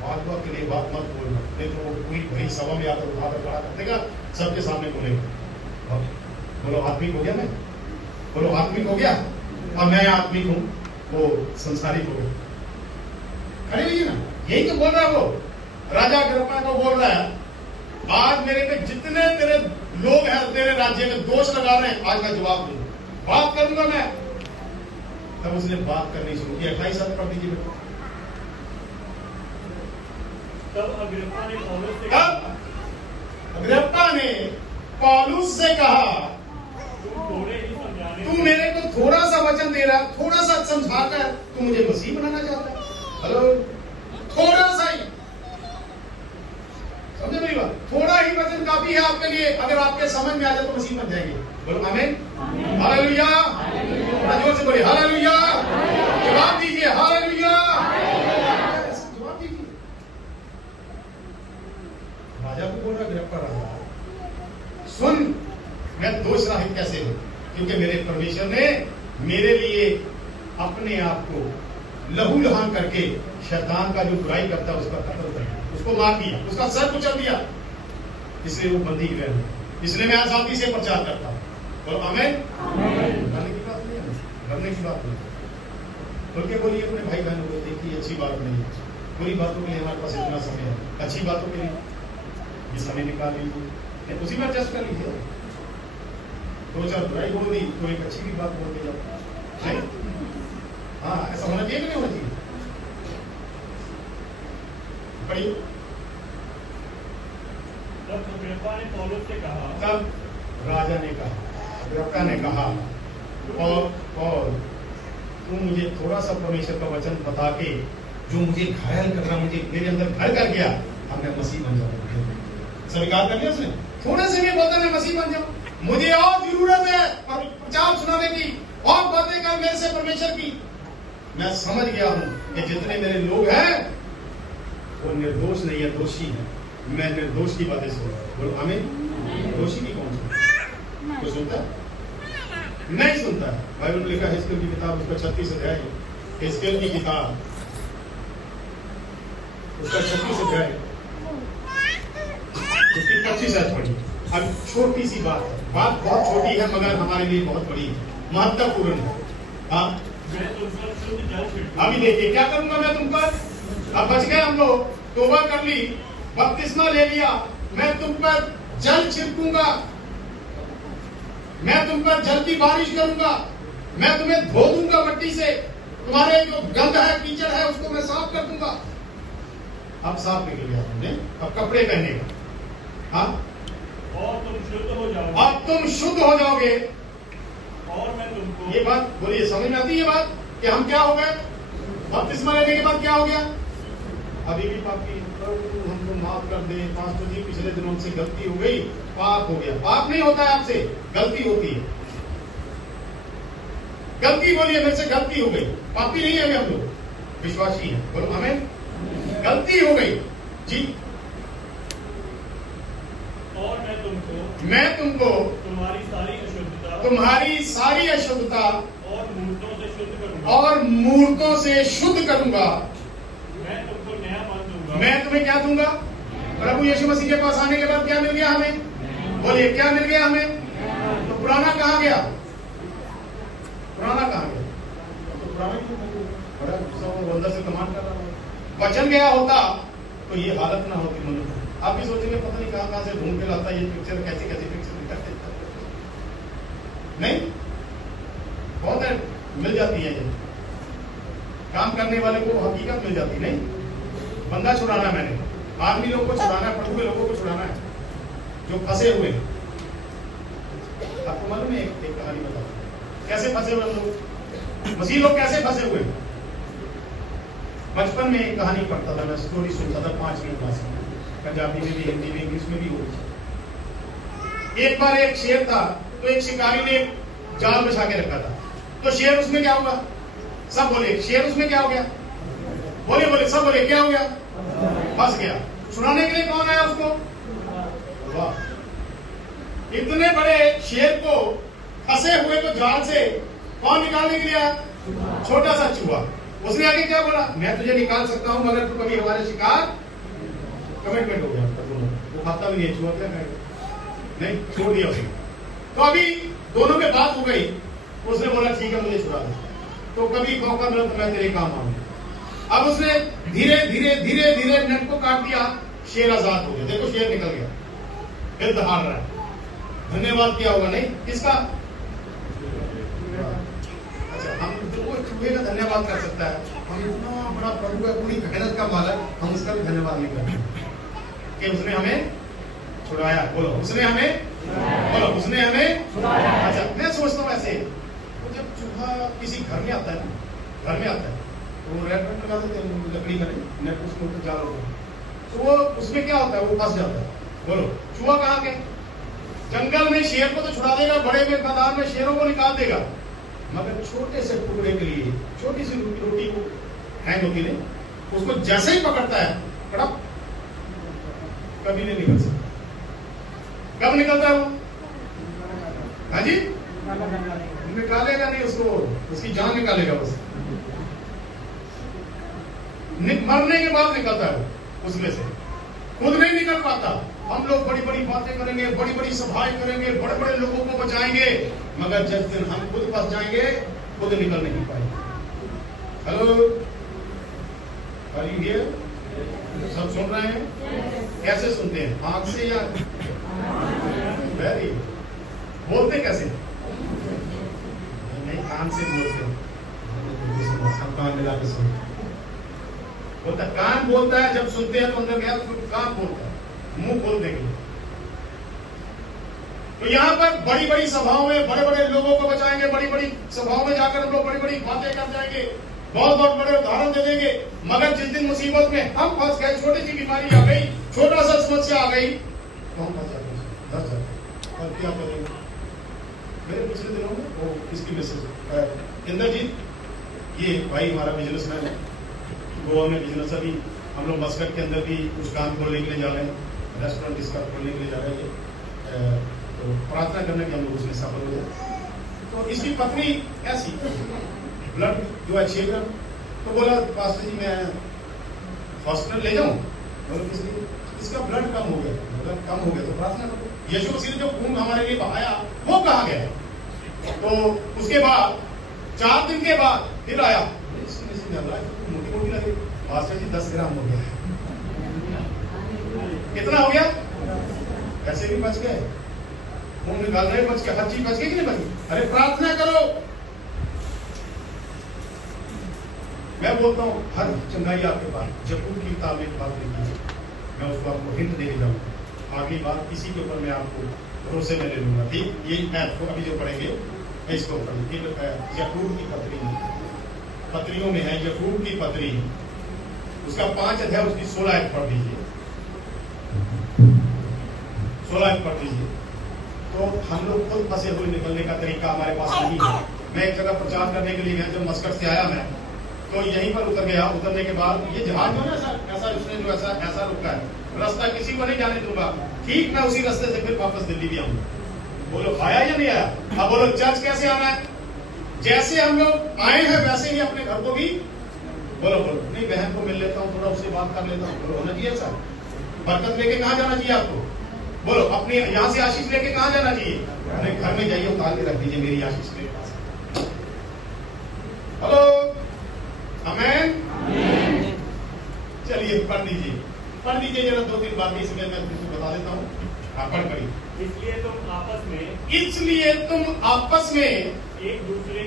भाजपा के लिए बात मत बोलना, नहीं तो वो पूरी भरी सभा में आकर उठाकर खड़ा कर देगा, सबके सामने बोलेगा। बोलो आत्मिक हो गया मैं, बोलो आत्मिक हो गया, और मैं आत्मिक हूं, वो संसारिक हो गया। खड़े रहिए ना, यही तो बोल रहा है वो राजा अग्रिप्पा को बोल रहा है, आज मेरे पे जितने तेरे लोग हैं तेरे राज्य में दोष लगा रहे हैं, आज मैं जवाब दूंगा, बात करूंगा मैं। तब उसने बात करनी शुरू की। 28 साल पढ़ दीजिए बेटा। तब अग्रिप्पा ने पौलुस से कहा, तू मेरे को थोड़ा सा वचन दे रहा, थोड़ा सा समझाकर तू मुझे मसीह बनाना चाहता है? हेलो, थोड़ा सा ही, समझे मेरी बात? थोड़ा ही वचन काफी है आपके लिए, अगर आपके समझ में आ जाए तो मसीह बन जाएंगे। बोलो आमीन, हालेलुया, जोर से बोलिए हालेलुया, जवाब दीजिए हालेलुया, जवाब दीजिए। राजा को बोल रहा अग्रिप्पा राजा, सुन मैं दोष रहित कैसे हूं? क्योंकि मेरे परमेश्वर ने मेरे लिए अपने आप को लहू लहान करके शैतान का जो बुराई करता है उसका कत्ल कर दिया, उसको मार दिया, उसका सर कुचल दिया, इसलिए वो बंदी गृह में। इसलिए मैं आजादी से प्रचार करता हूँ। बोलो आमीन। डरने की बात नहीं है, डरने की बात नहीं। बोल के बोलिए अपने भाई बहनों को, देखिए अच्छी बात नहीं है, बुरी बातों के लिए हमारे पास इतना समय है, अच्छी बातों के लिए ये समय निकाल लीजिए, उसी में एडजस्ट कर लीजिए। दो चार बुराई बोल दी तो एक अच्छी भी बात बोल दी जाओ, नहीं? हाँ, ऐसा होना चाहिए कि नहीं होना चाहिए? पढ़िए। तब अग्रिप्पा ने पौलुस से कहा, तब राजा ने कहा, अग्रिप्पा ने कहा, और तू मुझे थोड़ा सा परमेश्वर का वचन बता के जो मुझे घायल कर रहा, मुझे मेरे अंदर घर कर गया, अब मैं मसीह बन जाऊँ। स्वीकार कर लिया उसने। थोड़े से भी बोलता मैं मसीह बन जाऊँ, मुझे और जरूरत है प्रचार सुनाने की, और बातें कर मेरे से परमेश्वर की। मैं समझ गया हूँ कि जितने मेरे लोग हैं वो निर्दोष नहीं है, दोषी है। मैं निर्दोष की बातें सुन रहा हूँ। बोलो आमीन। दोषी की कौन सुनता? कोई सुनता नहीं? सुनता है। बाइबल में लिखा है हिजकिय्याह की किताब उसका 36 अध्याय, हिजकिय्याह की किताब उसका 36 अध्याय उसकी 25 आयत पढ़ी। अब छोटी सी बात है, बात बहुत छोटी है मगर हमारे लिए बहुत बड़ी है, महत्वपूर्ण है। हाँ, अभी देखिए क्या करूंगा मैं तुम पर। अब बच गए हम लोग, तौबा कर ली, बपतिस्मा ले लिया, मैं तुम पर जल छिड़कूंगा, मैं तुम पर जल की बारिश करूंगा, मैं तुम्हें धो दूंगा मट्टी से, तुम्हारे जो गंद है कीचड़ है उसको मैं साफ कर दूंगा। अब साफ निकल गया तुमने, अब कपड़े पहने का। हाँ, और तुम शुद्ध हो जाओगे, अब तुम शुद्ध हो जाओगे, और मैं तुमको। ये बात बोलिए, समझ में आती है ये बात कि हम क्या हो गए? बपतिस्मा लेने के बाद क्या हो गया? अभी भी पापी, प्रभु हमको माफ कर दे, पास्टर जी पिछले दिनों से गलती हो गई, पाप हो गया। पाप नहीं होता है आपसे, गलती होती है। गलती बोलिए मेरे से, गलती हो गई। पापी नहीं है हम लोग, विश्वासी हैं। बोलो हमें गलती हो गई जी। और मैं तुमको तुम्हारी सारी अशुद्धता और मूर्तों से शुद्ध करूंगा, और मूर्तों से शुद्ध करूंगा। मैं तुमको नया मन दूंगा। मैं तुम्हें क्या दूंगा? प्रभु यीशु मसीह के पास आने के बाद क्या मिल गया हमें? बोलिए क्या मिल गया हमें? तो पुराना कहाँ गया? पुराना कहाँ गया? तो पुराना बड़ा सब अंदर से कमांड कर रहा है। वचन गया होता तो ये हालत ना होती मनुष्य। आप भी सोचेंगे पता नहीं कहाँ से ढूंढ के लाता ये पिक्चर, कैसी कैसी पिक्चर निकलते नहीं, बहुत है, मिल जाती है। ये काम करने वाले को हकीकत मिल जाती नहीं। बंदा छुड़ाना, मैंने आदमी लोग को छुड़ाना है, प्रभु के लोगों को छुड़ाना है जो फंसे हुए हैं। आपको मालूम है एक कहानी बताओ कैसे फंसे हुए हम लोग, मसीह लोग कैसे फंसे हुए। बचपन में एक कहानी पढ़ता था मैं, स्टोरी सुनता था 5वीं क्लास में, पंजाबी में भी, हिंदी में, इंग्लिश में भी हो। एक बार एक शेर था, तो एक शिकारी ने एक जाल बिछा के रखा था, तो शेर उसमें क्या होगा? सब बोले शेर उसमें क्या हो गया? बोले बोले सब बोले क्या हो गया? फंस गया। छुड़ाने के लिए कौन आया उसको? वाह, इतने बड़े शेर को फंसे हुए को जाल से कौन निकालने के लिए आया? छोटा सा चूहा। उसने आगे क्या बोला? मैं तुझे निकाल सकता हूं मगर तू कभी हमारे शिकार। कमिटमेंट हो गया, वो खाता भी नहीं, चूहा क्या करेगा? नहीं, छोड़ दिया उसने। तो अभी दोनों में बात हो गई, उसने बोला ठीक है मुझे छुड़ा दे, तो कभी मौका मिला तो मैं तेरे काम आऊंगा। अब उसने धीरे धीरे धीरे धीरे नेट को काट दिया, शेर आजाद हो गया। देखो शेर निकल गया, फिर दहाड़ रहा है। धन्यवाद किया होगा नहीं किसका? अच्छा, हम वो चूहे का धन्यवाद कर सकता है, हम इतना बड़ा प्रभु का पूरी मेहनत का मालक, हम उसका भी धन्यवाद नहीं करते कि उसने हमें छुड़ाया। बोलो उसने हमें, बोलो उसने हमें छुड़ाया। अच्छा, मैं सोचता हूँ ऐसे, तो जब चूहा किसी घर में आता है ना, घर में आता है तो वो रेड लगा देते हैं लकड़ी में, नेट उसके ऊपर जाल होता है, तो वो उसमें क्या होता है? वो फंस जाता है। बोलो चूहा कहाँ के? जंगल में शेर को तो छुड़ा देगा, बड़े में मैदान में शेरों को निकाल देगा, मगर छोटे से टुकड़े के लिए, छोटी सी रोटी को हैंग होती है, उसको जैसे ही पकड़ता है कड़प, कभी नहीं निकल सकता। कब निकलता है वो? हाँ जी, निकालेगा नहीं उसको, उसकी जान निकालेगा बस। मरने के बाद निकलता है उसमें से। खुद नहीं निकल पाता। हम लोग बड़ी बड़ी बातें करेंगे, बड़ी बड़ी सभाएं करेंगे, बड़े बड़े लोगों को बचाएंगे, मगर जिस दिन हम खुद फंस जाएंगे खुद निकल नहीं पाएंगे। Hello, are you here? सब सुन रहे हैं? कैसे सुनते हैं? आंख से या वेरी बोलते कैसे? नहीं, कान से बोलते हैं। सब कान मिला के सुनते बोलता, कान बोलता है जब सुनते हैं तो अंदर गया तो कान बोलता है, मुंह खोल देंगे। तो यहाँ पर बड़ी बड़ी सभाओं में बड़े बड़े लोगों को बचाएंगे, बड़ी बड़ी सभाओं में जाकर हम लोग बड़ी बड़ी बातें कर जाएंगे, बहुत बहुत बड़े उदाहरण दे देंगे, मगर जिस दिन मुसीबत में हम फंस गए, छोटी सी बीमारी आ गई, छोटा सा समस्या आ गई, तो हम फंस जाते हैं, डर जाते हैं। और क्या करेंगे? मेरे पिछले दिनों में वो इसकी मैसेज इंद्रजीत, ये भाई हमारा बिजनेसमैन है, गोवा में बिजनेस, अभी हम लोग मस्कट के अंदर भी कुछ काम खोलने के लिए जा रहे हैं, रेस्टोरेंट इसका खोलने के लिए जा रहे हैं। तो प्रार्थना करने के हम लोग उसमें सफल हो जाए। तो इसकी पत्नी ऐसी ब्लड जो है चेक, तो बोला पास्टर जी मैं हॉस्पिटल ले जाऊं? इसका ब्लड कम हो गया, ब्लड कम हो गया, तो प्रार्थना करो। यीशु मसीह ने जो खून हमारे लिए बहाया वो कहाँ गया? तो उसके बाद 4 दिन के बाद फिर आया, मोटी मोटी लगी, पास्टर जी 10 ग्राम हो गया। कितना हो गया? ऐसे भी बच गए, खून निकाल रहे बच गए, हर चीज बच गई कि नहीं बची? अरे प्रार्थना करो। मैं बोलता हूँ हर चंगाई आपके पास, जकूब की किताब में बात लिखी है, मैं उसको आपको हिंट देके जाऊंगा। अगली बात इसी के ऊपर मैं आपको भरोसे में ले लूंगा, ठीक? ये मैथ को अभी जो पढ़ेंगे इसको यकूब की पत्री पत्रियों में है, यकूब की पत्री, उसका 5 अध्याय, उसकी 16 आयत पढ़ दीजिए, 16 आयत पढ़ दीजिए। तो हम लोग खुद फंसे हुए निकलने का तरीका हमारे पास नहीं है। मैं एक जगह प्रचार करने के लिए गया, जब मस्कट से आया मैं, तो यहीं पर उतर गया। उतरने के बाद ये जहाज जो है ऐसा उसने जो ऐसा रुका है, रास्ता किसी को नहीं जाने दूंगा, ठीक मैं उसी रास्ते से फिर वापस दिल्ली भी आऊंगा। बोलो आया या नहीं आया? अब बोलो चर्च कैसे आना है? जैसे हम लोग आए हैं वैसे ही अपने घर को भी बोलो नहीं, बहन को मिल लेता हूँ, थोड़ा उससे बात कर लेता हूँ, बोलो होना चाहिए सर। बरकत लेके कहाँ जाना चाहिए आपको? बोलो अपने यहाँ से आशीष लेके कहाँ जाना चाहिए? अपने घर में जाइए, उतार के रख दीजिए मेरी आशीष मेरे पास। हेलो, आमेन। चलिए पढ़ दीजिए जरा 2-3 बातें, इसमें मैं तुमको बता देता हूँ। हाँ पढ़िए। इसलिए तुम आपस में एक दूसरे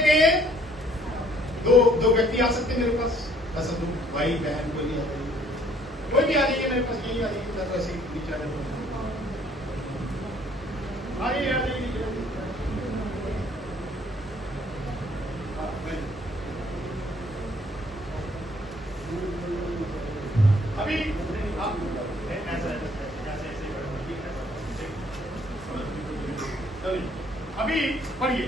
के दो व्यक्ति आ सकते हैं मेरे पास, ऐसा दो भाई बहन कोई भी आ जाइए मेरे पास, यही आ जाइए, मैं तो ऐसे ही नीचे आ जाता हूँ, आइए आ जाइए। अभी अभी पढ़िए।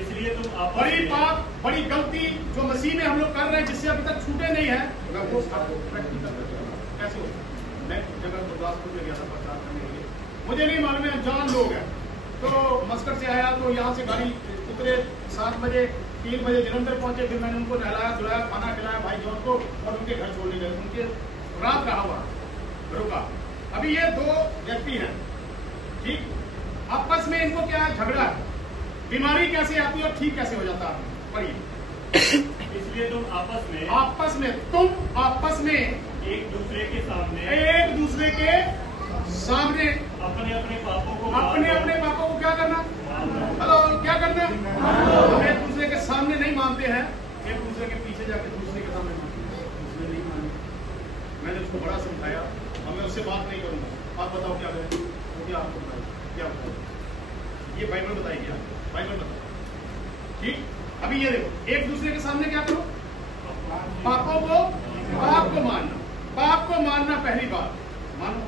इसलिए तुम बड़ी पाप, बड़ी गलती जो मसीह में हम लोग कर रहे हैं, जिससे अभी तक छूटे नहीं है, मैं वो कैसे हो? मैं जगह गुरदासपुर में गया था प्रचार करने के लिए, मुझे नहीं मालूम है, अनजान लोग हैं, तो मस्कट से आया, तो यहाँ से गाड़ी उतरे 7 बजे, 3 बजे जलंधर पहुंचे, फिर मैंने उनको नहलाया धुलाया, खाना खिलाया भाई जॉन को, और उनके घर छोड़ने गए, उनके रात रहा हुआ रुका। अभी ये 2 व्यक्ति हैं, ठीक, आपस में इनको क्या है? झगड़ा है। बीमारी कैसे आती है और ठीक कैसे हो जाता है? पढ़िए। इसलिए तुम आपस में एक दूसरे के सामने अपने अपने पापों को क्या करना? हेलो, क्या करना? हम एक दूसरे के सामने नहीं मानते हैं, एक दूसरे के पीछे जाके दूसरे के सामने मानते हैं, उसने नहीं मानी। मैंने उसको बड़ा समझाया, अब मैं उससे बात नहीं करूंगा, आप बताओ क्या करें? क्या आपको बताओ, क्या बताओ? ये बाइबल बताएगी, बाइबल बताओ, ठीक? अभी ये देखो, एक दूसरे के सामने क्या करो? पाप को मानना पहली बात। मानो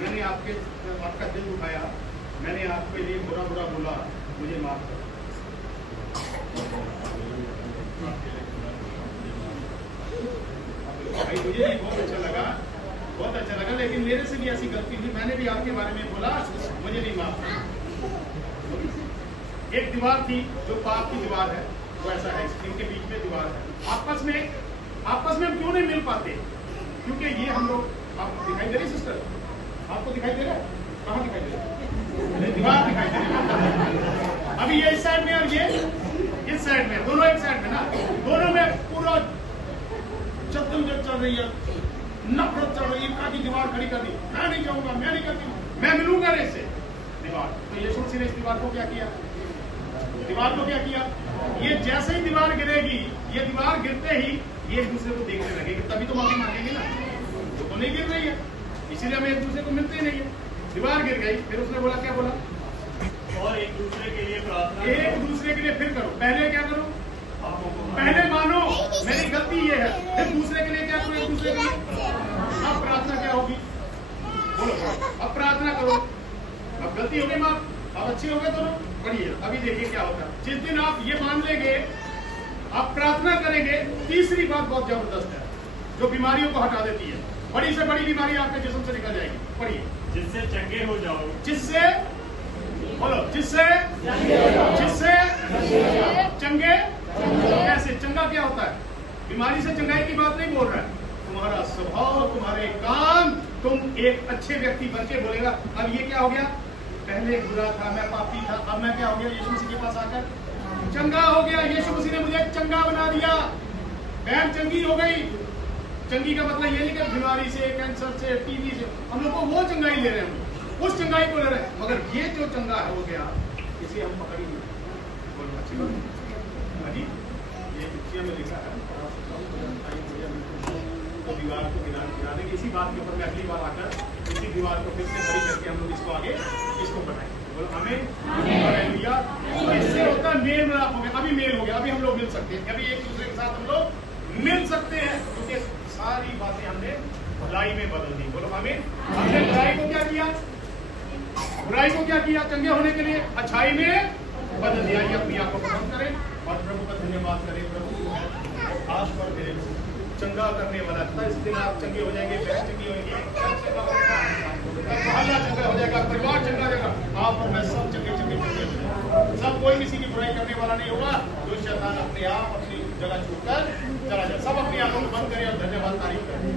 मैंने आपका दिल उठाया, मैंने आपके लिए बुरा बोला, मुझे माफ करो। भाई मुझे भी बहुत अच्छा लगा, लेकिन मेरे से भी ऐसी गलती हुई, मैंने भी आपके बारे में बोला, मुझे नहीं माफ करो। एक दीवार थी जो पाप की दीवार है, वो ऐसा है, इनके बीच में दीवार है। आपस में हम क्यों नहीं मिल पाते? क्योंकि ये हम लोग, आप दिखाई दे रही सिस्टर, आपको दिखाई दे रहा है? कहाँ दिखाई दे रहा है? दीवार दिखाई दे रही है। अभी ये इस साइड में और ये इस साइड में, दोनों एक साइड में ना, दोनों में पूरा जद्दोजहद चल रही है, नफरत चल रही है, काकी दीवार खड़ी कर दी, मैं नहीं जाऊंगा, मैं नहीं करती, मैं मिलूंगा इससे दीवार। तो यीशु मसीह ने इस दीवार को क्या किया? दीवार को क्या किया? ये जैसे ही दीवार गिरेगी, ये दीवार गिरते ही ये एक दूसरे को देखने लगेगी, तभी तो माफी मांगेंगे ना। वो तो नहीं गिर रही है, इसीलिए हम एक दूसरे को मिलते ही नहीं है। दीवार गिर गई, फिर उसने बोला, क्या बोला? और एक दूसरे के लिए प्रार्थना, एक दूसरे के लिए फिर करो। पहले क्या करो? पहले मानो मेरी गलती ये है, फिर दूसरे के लिए क्या करो? एक दूसरे के लिए। अब प्रार्थना क्या होगी? बोलो, अब प्रार्थना करो। अब गलती हो गई माफ, अब अच्छे हो गए दोनों। पढ़िए, अभी देखिए क्या होता है। जिस दिन आप ये मान लेंगे, आप प्रार्थना करेंगे, तीसरी बात बहुत जबरदस्त है जो बीमारियों को हटा देती है। बड़ी से बड़ी बीमारी आपके जिस्म से निकल जाएगी। पढ़िए, जिससे चंगे हो जाओ, जिससे, बोलो, जिससे चंगे। कैसे चंगा क्या होता है? बीमारी से चंगाई की बात नहीं बोल रहा है। तुम्हारा स्वभाव, तुम्हारे काम, तुम एक अच्छे व्यक्ति बन के बोलेगा। अब ये क्या हो गया? पहले बुरा था, मैं पापी था, अब मैं क्या हो गया? यीशु मसीह के पास आकर चंगा हो गया। यीशु मसीह ने मुझे चंगा बना दिया, बहन चंगी हो गई। चंगी का मतलब ये नहीं कि बीमारी से, कैंसर से, टीबी से, हम लोग को वो चंगाई ले रहे हैं, उस चंगाई को ले रहे हैं। मगर ये जो चंगा हो गया, इसे हम पकड़ ही नहीं। बोलो अच्छी बात अजी, ये कुर्सियां में लिखा है तो दीवार को गिरा देंगे। इसी बात के ऊपर मैं अगली बार आकर इसी दीवार को फिर से खड़ी करके हम लोग इसको आगे इसको बनाएंगे। बोलो आमीन, हालेलुया। तो इससे होता है मेल मिलाप हो गया। अभी मेल हो गया, अभी हम लोग मिल सकते हैं, अभी एक दूसरे के साथ हम लोग मिल सकते हैं, क्योंकि सारी बातें हमने भलाई में बदल दी। बोलो आमीन। हमने बुराई को क्या किया? बुराई को क्या किया? चंगे होने के लिए अच्छाई में बदल दिया। ये अपनी आंखों को बंद करें और प्रभु का धन्यवाद करें। प्रभु आज पर मेरे चंगा करने वाला था, इस दिन आप चंगे हो जाएंगे, बहन चंगी होगी, मोहल्ला चंगा हो जाएगा, परिवार चंगा हो जाएगा, आप और मैं सब चंगे चंगे चंगे। सब कोई किसी की बुराई करने वाला नहीं होगा। जो शैतान अपने आप अपनी जगह छोड़कर चला जाए। सब अपनी आंखों को बंद करें और धन्यवाद तारीफ करें।